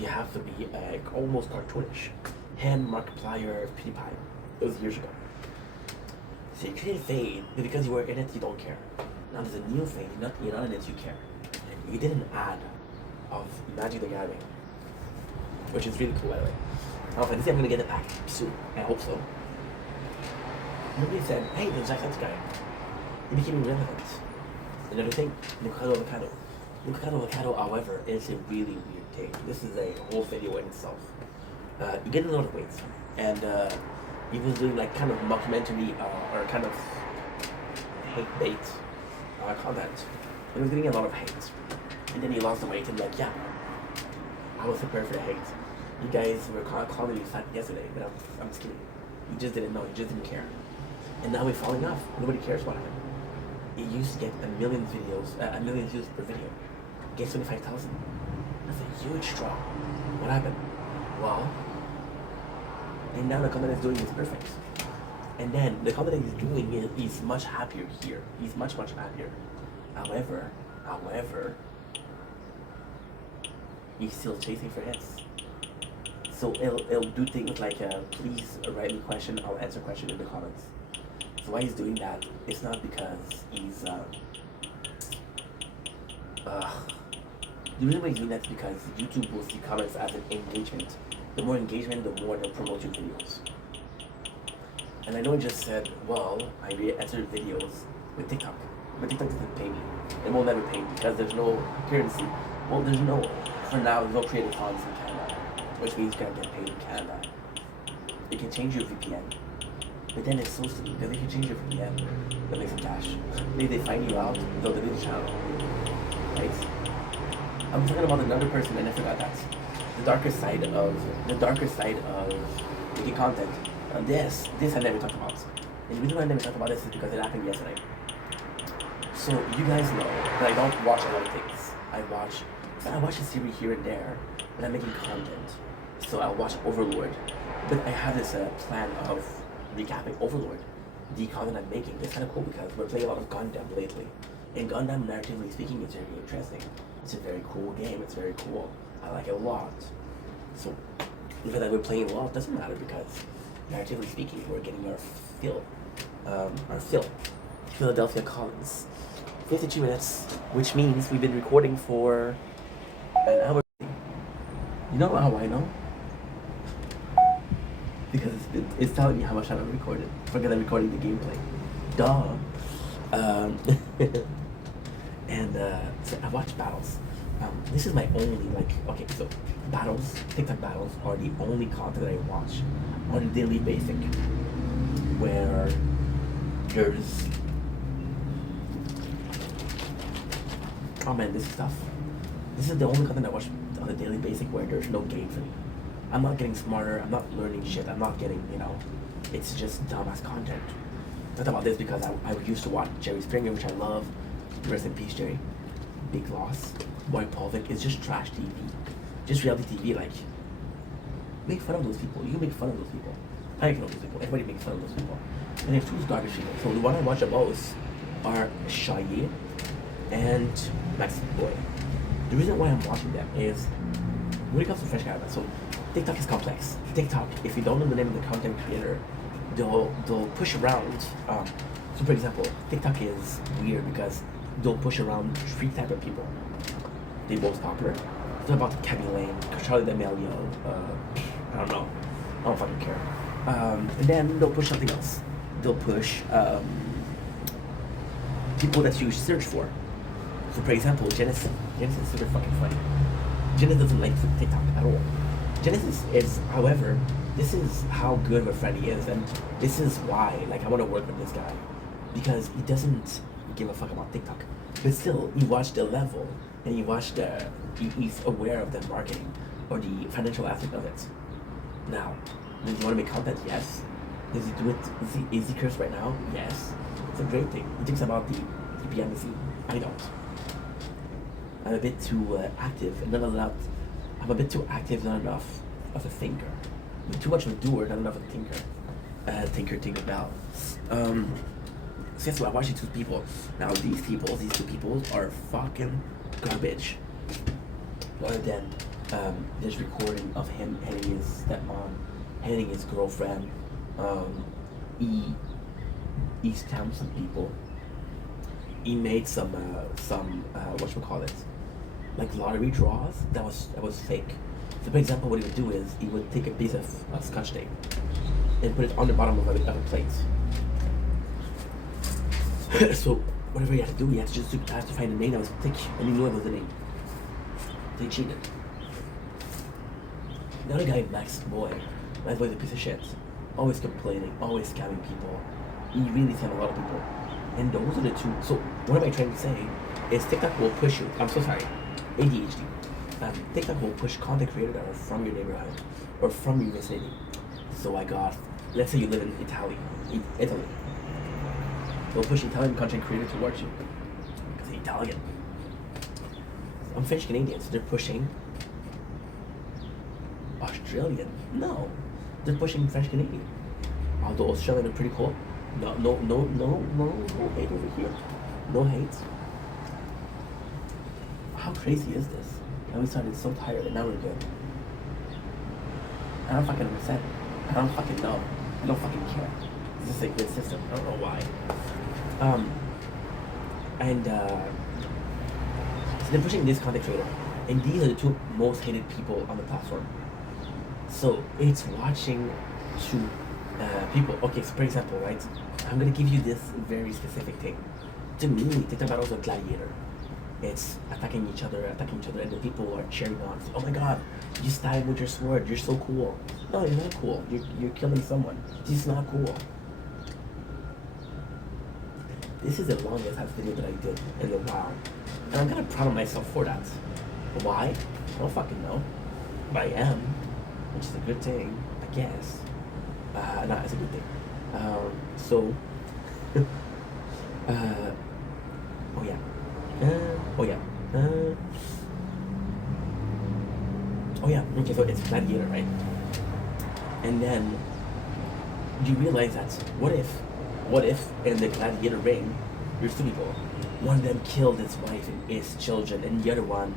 You have to be almost cartoonish. Him, Markiplier, PewDiePie. It was years ago. So you create a fade, but because you were in it, you don't care. Now there's a new fade, you're not in it, you care. he did an ad of Magic the Gathering, which is really cool, by the way. I was like, I'm gonna get it back soon. I hope so. Nobody said, hey, there's Jack guy. He became irrelevant. Another thing, Nikocado Avocado. Nikocado Avocado, however, is a really weird thing. This is a whole video in itself. You get a lot of weights, and he was doing like kind of mockumentary or kind of bait content. And he was getting a lot of hate. And then he lost the weight and like, yeah, I was prepared for the hate. You guys were calling me fat yesterday, but I'm just kidding. You just didn't know, you just didn't care. And now we're falling off. Nobody cares what happened. It used to get a million views per video. Gets 25,000. That's a huge draw. What happened? Well, and now the content he's doing is perfect. And then the content he's doing is much happier here. He's much happier. However, he's still chasing for hits. So it'll do things like, please write me a question, I'll answer question in the comments. So why he's doing that, it's not because he's, the reason why he's doing that is because YouTube will see comments as an engagement. The more engagement, the more they'll promote your videos. And I know I just said, well, I answered videos with TikTok, but TikTok doesn't pay me. It won't never pay me because there's no currency. Well, for now, there's no creative funds in Canada, which means you gotta get paid in Canada. You can change your VPN, but then it's so stupid because if you change your VPN, they'll make some cash. Maybe they find you out, they'll delete the channel, right? I'm talking about another person and I forgot that. The darker side of making content. This I never talked about. And the reason why I never talked about this is because it happened yesterday. So you guys know that I don't watch a lot of things. I watch a series here and there, but I'm making content. So I'll watch Overlord. But I have this plan of recapping Overlord. The content I'm making is kind of cool because we're playing a lot of Gundam lately. And Gundam, narratively speaking, is very interesting. It's a very cool game. It's very cool. I like it a lot. So the fact that we're playing a lot doesn't matter because, narratively speaking, we're getting our fill. Philadelphia Collins. 52 minutes, which means we've been recording for an hour. You know how I know? Because it's telling me how much time I've recorded. Forget I'm recording the gameplay. Duh. So I watch battles. This is my only so battles, TikTok battles are the only content that I watch on a daily basis where there's this stuff. This is the only content I watch on a daily basis where there's no gain for me. I'm not getting smarter, I'm not learning shit, I'm not getting, it's just dumbass content. I talk about this because I used to watch Jerry Springer, which I love. Rest in peace, Jerry. Big loss. Boy Polvic is just trash TV. Just reality TV, make fun of those people. You can make fun of those people. I make fun of those people. Everybody makes fun of those people. And there's two garbage people. So the one I watch the most are Shaye and Max Boy. The reason why I'm watching them is when it comes to French Canada, so TikTok is complex. TikTok, if you don't know the name of the content creator, they'll push around. So for example, TikTok is weird because they'll push around three type of people. They both popular. It's about Kevin Lane, Charlie D'Amelio, I don't know. I don't fucking care. And then they'll push something else. They'll push people that you search for. So for example, Genesis. Genesis is super fucking funny. Genesis doesn't like TikTok at all. Genesis is, however, this is how good of a friend he is, and this is why, I want to work with this guy. Because he doesn't give a fuck about TikTok. But still, you watch the level, and you watch he's aware of the marketing, or the financial aspect of it. Now, does he want to make content? Yes. Does he do it? Is he cursed right now? Yes. It's a great thing. He thinks about the behind the scene. I don't. I'm a bit too active and not allowed. I'm a bit too active, not enough of a thinker. I'm too much of a doer, not enough of a thinker. Tinker Bell. So yes, I watch these two people. Now these two people are fucking garbage. Rather than this recording of him hitting his stepmom, hitting his girlfriend, he stamped some people. He made some whatchamacallit, like lottery draws that was fake. So, for example, what he would do is he would take a piece of scotch tape and put it on the bottom of a plate. So whatever he had to do, he had to just have to find a name that was thick, and he knew it was the name. They cheated. The other guy, Max Boy is a piece of shit. Always complaining, always scamming people. He really scammed a lot of people. And those are the two. So what am I trying to say is TikTok will push you. I'm so sorry. ADHD. TikTok will push content creators that are from your neighborhood or from your vicinity. So I got, let's say you live in Italy. They'll push Italian content creators towards you because they're Italian. I'm French Canadian, so they're pushing Australian. No, they're pushing French Canadian. Although Australian are pretty cool. No hate over here. No hate. How crazy is this? And we started so tired and now we're good. I don't fucking understand. I don't fucking know. I don't fucking care. This is a good system. I don't know why. So they're pushing this content creator, and these are the two most hated people on the platform. So it's watching to people. Okay, so for example, right? I'm gonna give you this very specific thing. To me, TikTok battles are gladiator. It's attacking each other, and the people are cheering on. It's, oh my god, you stabbed with your sword. You're so cool. No, you're not cool. You're killing someone. This is not cool. This is the longest video that I did in a while. And I'm kind of proud of myself for that. Why? I don't fucking know. But I am. Which is a good thing, I guess. No, it's a good thing. So... oh yeah. Okay, so it's gladiator, right? And then you realize that what if in the gladiator ring there's two people. One of them killed his wife and his children, and the other one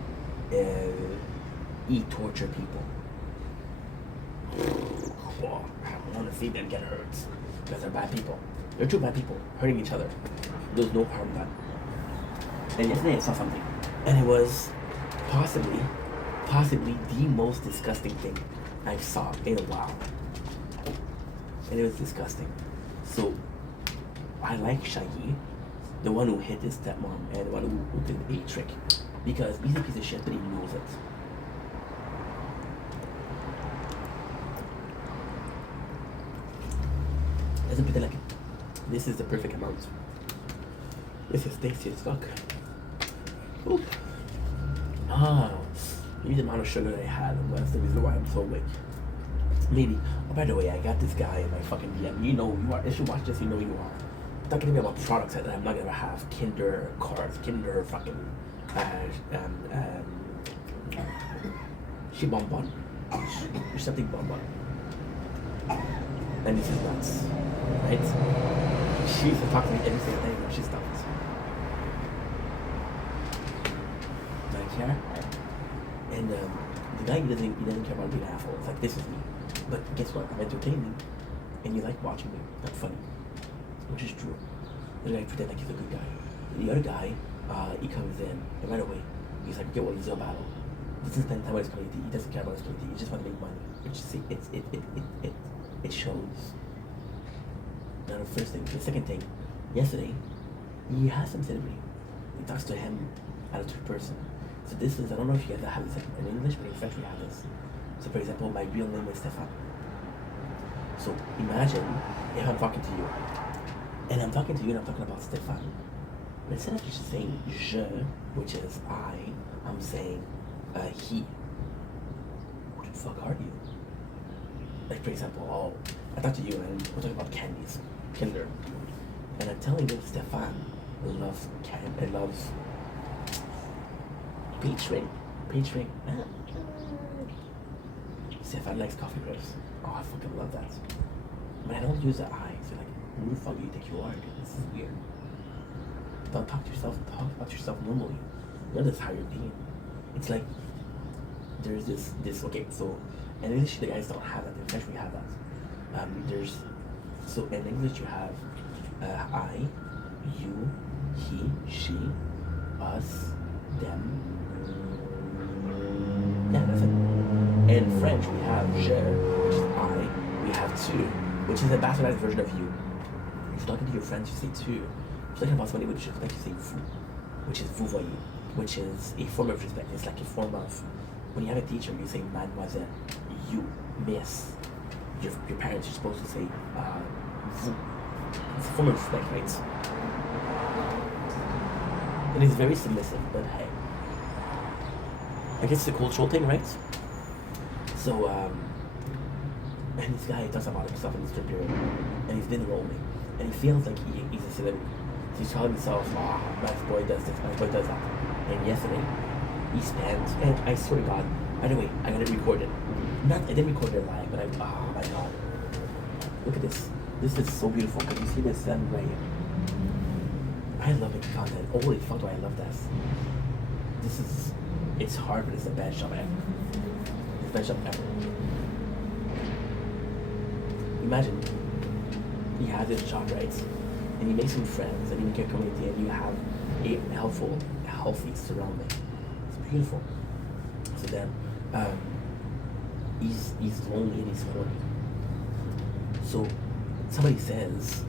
he tortured people. Oh, I don't want to see them get hurt because they're bad people. They're two bad people hurting each other. There's no harm done. And yesterday I saw something, and it was possibly the most disgusting thing I saw in a while. And it was disgusting. So I like Shaggy, the one who hit his stepmom and the one who did a trick, because he's a piece of shit, but he knows it. Doesn't pretend like this is the perfect amount. This is tasty as fuck. Oop. Maybe the amount of sugar that I had, and that's the reason why I'm so awake. Maybe. Oh, by the way, I got this guy in my fucking DM. You know who you are. If you watch this, you know who you are. Talking to me about products that I'm not gonna have. Kinder cards, Kinder fucking she bonbon. Something bonbon. And this is nuts. Right? She used to talk to me every single day when she stopped. Like here. And the guy he doesn't care about being an asshole. It's like, this is me. But guess what? I'm entertaining, and you like watching me. That's funny, which is true. The guy pretend like he's a good guy. The other guy, he comes in, and right away, he's like, okay, well, this is a battle. This is spending time with his community. He doesn't care about his community. He just wants to make money. Which it shows. Now the first thing. The second thing, yesterday, he has some celebrity. He talks to him as a third person. So this is, I don't know if you guys have this in English, but in French we have this. So for example, my real name is Stefan. So imagine if I'm talking to you, and I'm talking to you and I'm talking about Stefan. But instead of just saying je, which is I'm saying he. Who the fuck are you? Like for example, I talk to you and we're talking about candies, Kinder. And I'm telling you Stefan loves loves peach ring. Stefan likes coffee grips. Oh, I fucking love that. But I don't use the I. So like, who the fuck do you think you are? Dude? This is weird. Don't talk to yourself. Talk about yourself normally. You know that's how you're being. It's like there's this. Okay, so in English the guys don't have that. In French we have that. So in English you have I, you, he, she, us, them, French, we have je, which is I. We have tu, which is a bastardized version of you. If you're talking to your friends, you say tu. If you're talking about somebody with respect, you say vous, which is vous voyez, which is a form of respect. It's like a form of, when you have a teacher, you say mademoiselle, you, miss. Your parents, you're supposed to say vous. It's a form of respect, right? It is very submissive, but hey. I guess it's a cultural thing, right? So, and this guy talks about himself in this period, and he's been rolling, and he feels like he's a celebrity. So he's telling himself, my boy does this, my boy does that. And yesterday, he spent, and I swear to God, by the way, I gotta record it. I didn't record it live, but oh my God. Look at this. This is so beautiful. Can you see this sun right here? I love making content. Holy fuck do I love this. It's hard, but it's the best job ever. It's the best job ever. Imagine, you have this job, right? And you make some friends, and you make a community, and you have a healthy surrounding. It's beautiful. So then, he's lonely and he's horny. So, somebody says,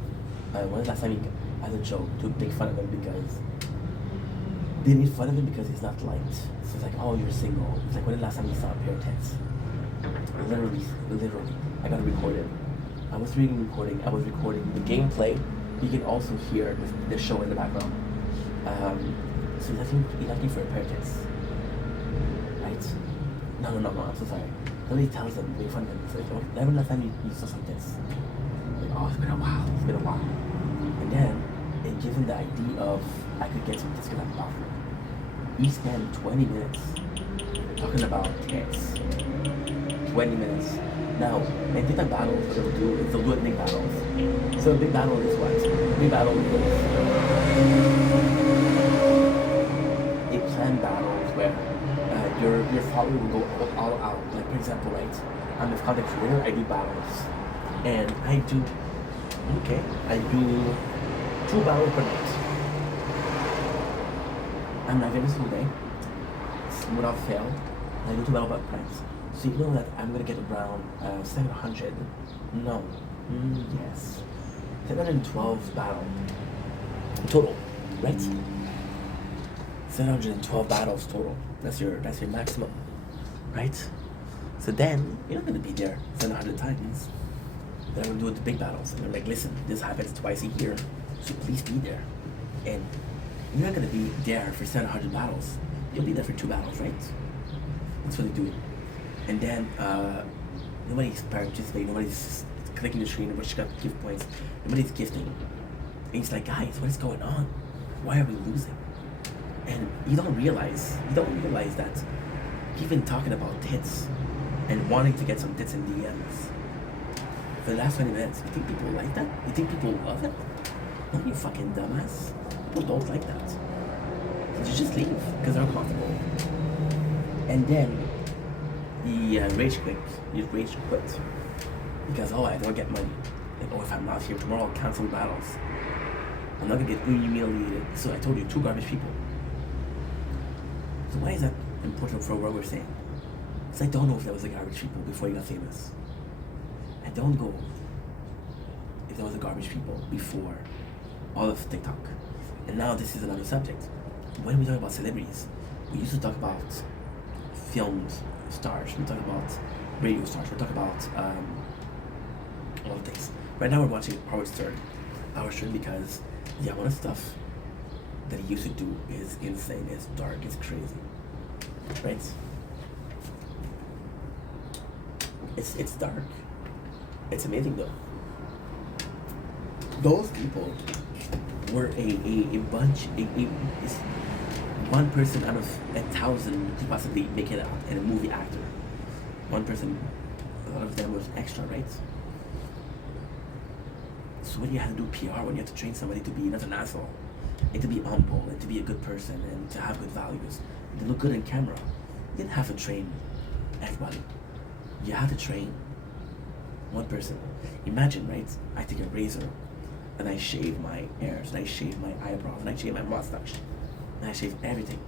when's the last time as a joke to make fun of him because they made fun of him because he's not liked. So it's like, oh, you're single. It's like, when the last time you saw a pair of tits? Literally, I gotta record it. I was recording the gameplay. You can also hear the show in the background. So he's asking for a pair of tits. Right? No, I'm so sorry. Somebody tells him, make fun of him. It's like, oh, when the last time you saw some tits? Like, oh, it's been a while. And then, it gives him the idea of, I could get some tits because I'm popular. He spent 20 minutes talking about tits. 20 minutes. Now, in TikTok battles, what they'll do is they'll do it big battles. So a big battle is what? A big battle is a planned battles where your follower will go all out. Like, for example, right? I'm the content creator, I do battles. And I do 2 battles per night. I'm live every single day, without fail. I do 2 battles per night. So you know that I'm gonna get around 700. No. Yes. 712 battle total, right? 712 battles total. That's your maximum, right? So then you're not gonna be there 700 times. Then I'm gonna do it the big battles, and I'm like, listen, this happens twice a year, so please be there. And you're not gonna be there for 700 battles. You'll be there for 2 battles, right? That's what they do. And then nobody's participating, nobody's clicking the screen, nobody's got gift points, nobody's gifting. And it's like, guys, what is going on? Why are we losing? And you don't realize that you've been talking about tits and wanting to get some tits in DMs for the last 20 minutes. You think people like that? You think people love it? No, you fucking dumbass. People don't like that. So you just leave because they're uncomfortable. And then he rage quit because, oh, I don't get money. Like, oh, if I'm not here tomorrow, I'll cancel battles. I'm not gonna get humiliated. So I told you, 2 garbage people. So why is that important for what we're saying? Because I don't know if there was a garbage people before you got famous. I don't know if there was a garbage people before all of TikTok. And now this is another subject. When we talk about celebrities, we used to talk about films stars, we talk about radio stars, we talk about all the things. Right now we're watching Howard Stern because the amount of stuff that he used to do is insane, it's dark, it's crazy, right? It's dark. It's amazing though. Those people were a bunch, it's one person out of 1,000 could possibly make it out in a movie actor. One person, a lot of them was extra, right? So when you have to do PR, when you have to train somebody to be not an asshole, and to be humble, and to be a good person, and to have good values, and to look good in camera, you didn't have to train everybody. You had to train one person. Imagine, right? I take a razor, and I shave my hairs, and I shave my eyebrows, and I shave my mustache, and I shave everything.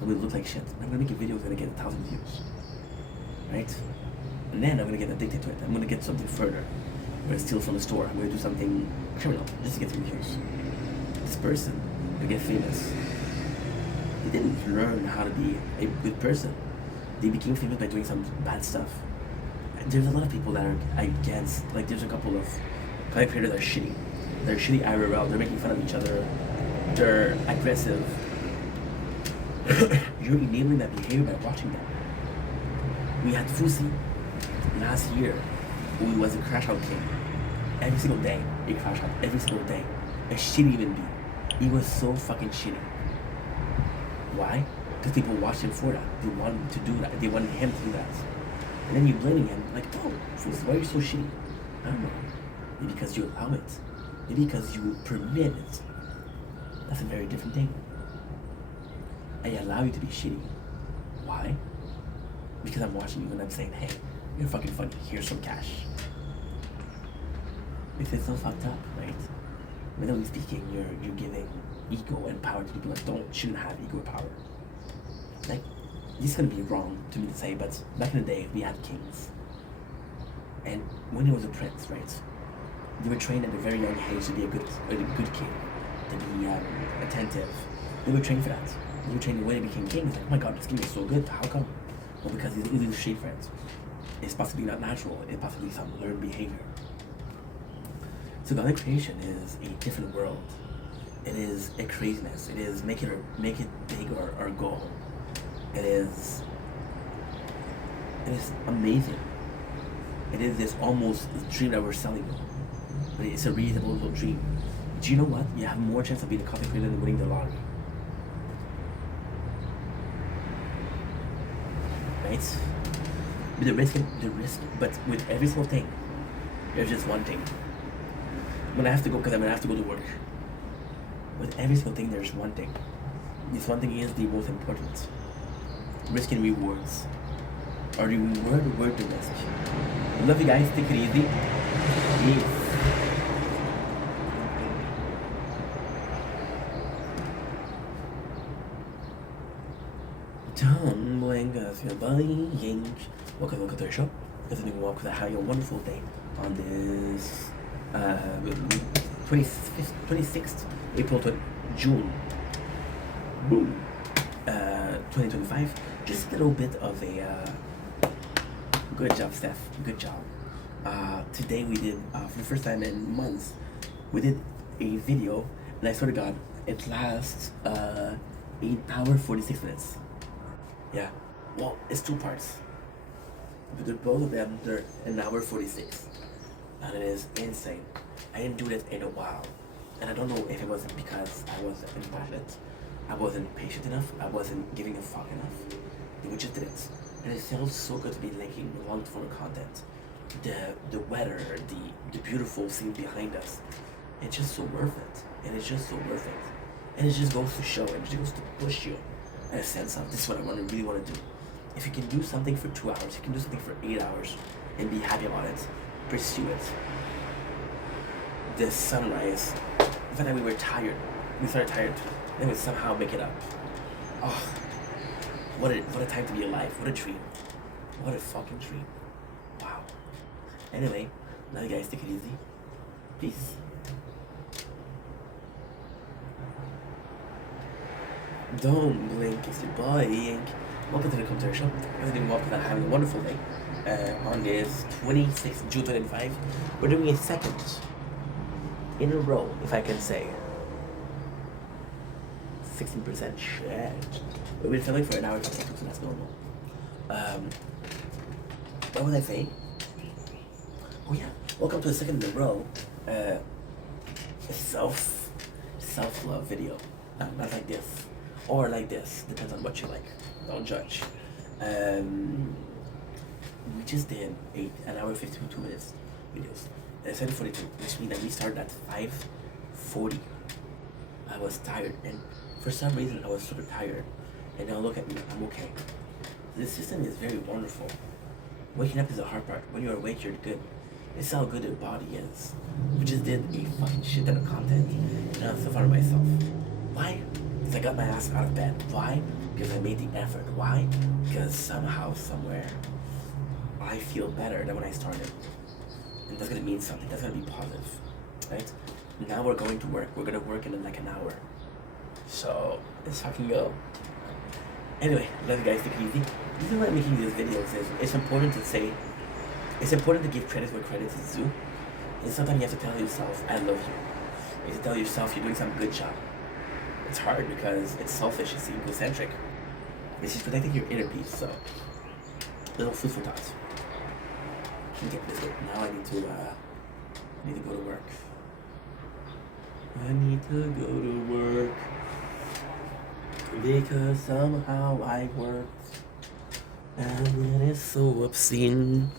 I'm gonna look like shit. I'm gonna make a video that's gonna get 1,000 views. right? And then I'm gonna get addicted to it. I'm gonna get something further. I'm gonna steal from the store. I'm gonna do something criminal just to get some views. This person, to get famous, they didn't learn how to be a good person. They became famous by doing some bad stuff. There's a lot of people that are against, like there's a couple of content creators that are shitty. They're shitty IRL, they're making fun of each other, they're aggressive. You're enabling that behavior by watching them. We had Fusi last year, who was a crash out king. Every single day, he crashed out. Every single day. A shitty human being. He was so fucking shitty. Why? Because people watched him for that. They wanted him to do that. They wanted him to do that. And then you're blaming him, like, oh, Fusi, why are you so shitty? I don't know. Maybe because you allow it. Maybe because you permit it. That's a very different thing. I allow you to be shitty. Why? Because I'm watching you and I'm saying, hey, you're fucking funny. Here's some cash. It's so fucked up, right? Mentally speaking, you're giving ego and power to people that shouldn't have ego or power. Like, this is gonna be wrong to me to say, but back in the day we had kings. And when he was a prince, right? They were trained at a very young age to be a good king, to be attentive. They were trained for that. They were trained when they became kings. Like, oh my god, this king is so good. How come? Well, because he's a shit friends. It's possibly not natural. It's possibly some learned behavior. So God's creation is a different world. It is a craziness. It is make it big or go home. It is amazing. It is this almost dream that we're selling you. But it's a reasonable little dream. Do you know what? You have more chance of being a content creator than winning the lottery. Right? But the risk, but with every single thing, there's just one thing. I'm gonna have to go because I'm gonna have to go to work. With every single thing, there's one thing. This one thing is the most important. Risk and rewards. Are the reward worth the risk? I love you guys. Take it easy. Peace. Don't blink us your buying. Welcome to the show. Continuing walk with have a wonderful day on this 26th April to June. Boom. 2025. Just a little bit of a good job, Steph. Good job. Today we did for the first time in months. We did a video, and I swear to God, it lasts 8 hours 46 minutes. Yeah. Well, it's 2 parts. But both of them, they're 1 hour 46. And it is insane. I didn't do this in a while. And I don't know if it was because I wasn't impassionate, I wasn't patient enough, I wasn't giving a fuck enough. We just did it. And it feels so good to be making long form content. The weather, the beautiful scene behind us. It's just so worth it. And it's just so worth it. And it just goes to show, and it just goes to push you in a sense of this is what I really want to do. If you can do something for 2 hours, you can do something for 8 hours and be happy about it, pursue it. The sunrise, the fact that we were tired, we started tired, then we somehow make it up. Oh, what a time to be alive, what a dream. What a fucking dream. Wow. Anyway, now you guys take it easy. Peace. Don't blink, it's your boy. Welcome to the Commentary Show. Everything welcome to having a wonderful day. On this 26th June 2025, we're doing a second in a row, if I can say. 16% shit. We've been filming for 1 hour 50 seconds, so that's normal. What was I saying? Oh yeah, welcome to the second in a row. Self-love video. Not like this. Or like this, depends on what you like. Don't judge. We just did 1 hour 52 minutes videos. 7:42, which means that we started at 5:40. I was tired, and for some reason I was super tired. And now look at me, I'm okay. This system is very wonderful. Waking up is the hard part. When you're awake, you're good. It's how good your body is. We just did a fucking shit ton of content, and I'm so proud of myself. Why? Because I got my ass out of bed. Why? Because I made the effort. Why? Because somehow, somewhere, I feel better than when I started. And that's gonna mean something. That's gonna be positive, right? Now we're going to work. We're gonna work in like an hour. So let's fucking go. Anyway, love you guys. Take it easy. The reason why I'm making these videos is it's important to say, it's important to give credit where credit is due. And sometimes you have to tell yourself, I love you. You have to tell yourself you're doing some good job. It's hard because it's selfish, it's egocentric. This is protecting your inner peace, so little food for thought. Okay, now I need to go to work. I need to go to work because somehow I worked and it is so obscene.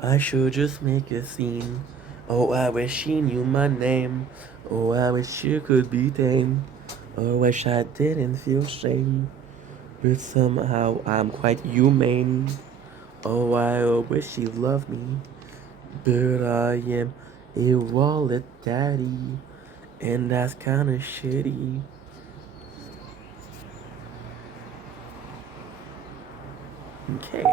I should just make a scene. Oh, I wish she knew my name. Oh, I wish she could be tame. Oh, I wish I didn't feel shame. But somehow I'm quite humane. Oh, I wish she loved me. But I am a wallet daddy. And that's kinda shitty. Okay.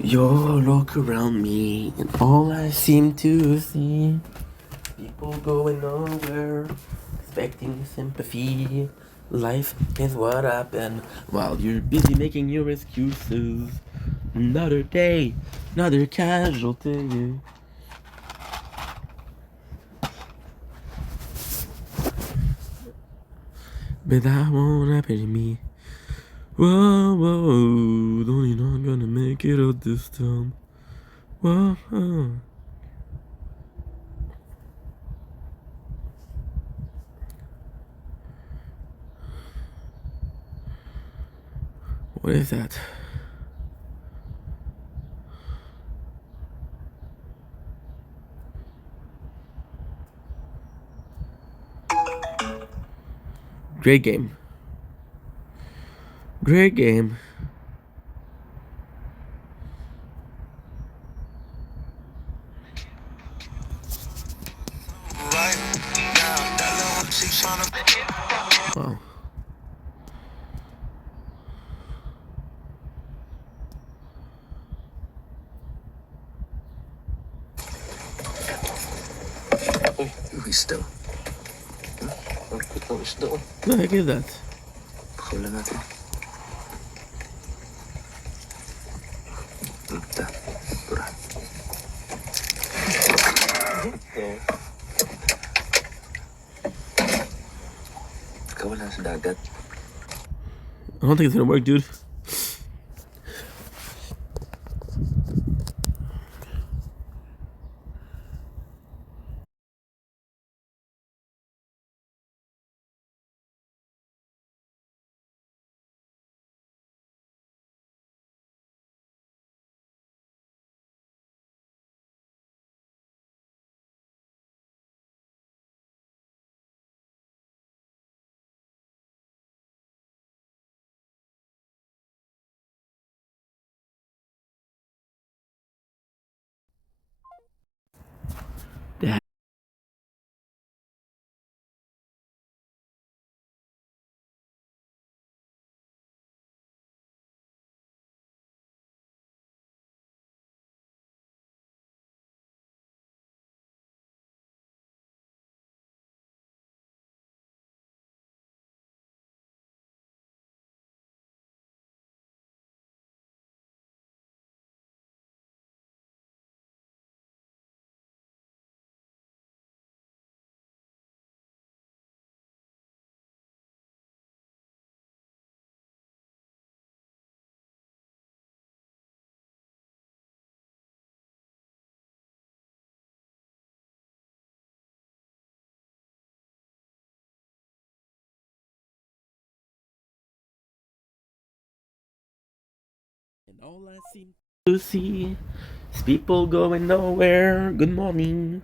You look around me, and all I seem to see, people going nowhere, expecting sympathy. Life is what happened while you're busy making your excuses. Another day, another casualty. But that won't happen to me. Whoa, whoa, don't you know I'm gonna make it out this time? Whoa, whoa. What is that? Great game. Great game. Wow. Uy, still. Still. No, I get that. Pagkawalan natin. Ito. Tura. Pagkawalan sa dagat. I don't think it's gonna work, dude. That. And all I seem to see is people going nowhere. Good morning.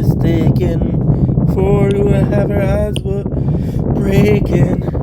mistaken for whoever eyes were breaking.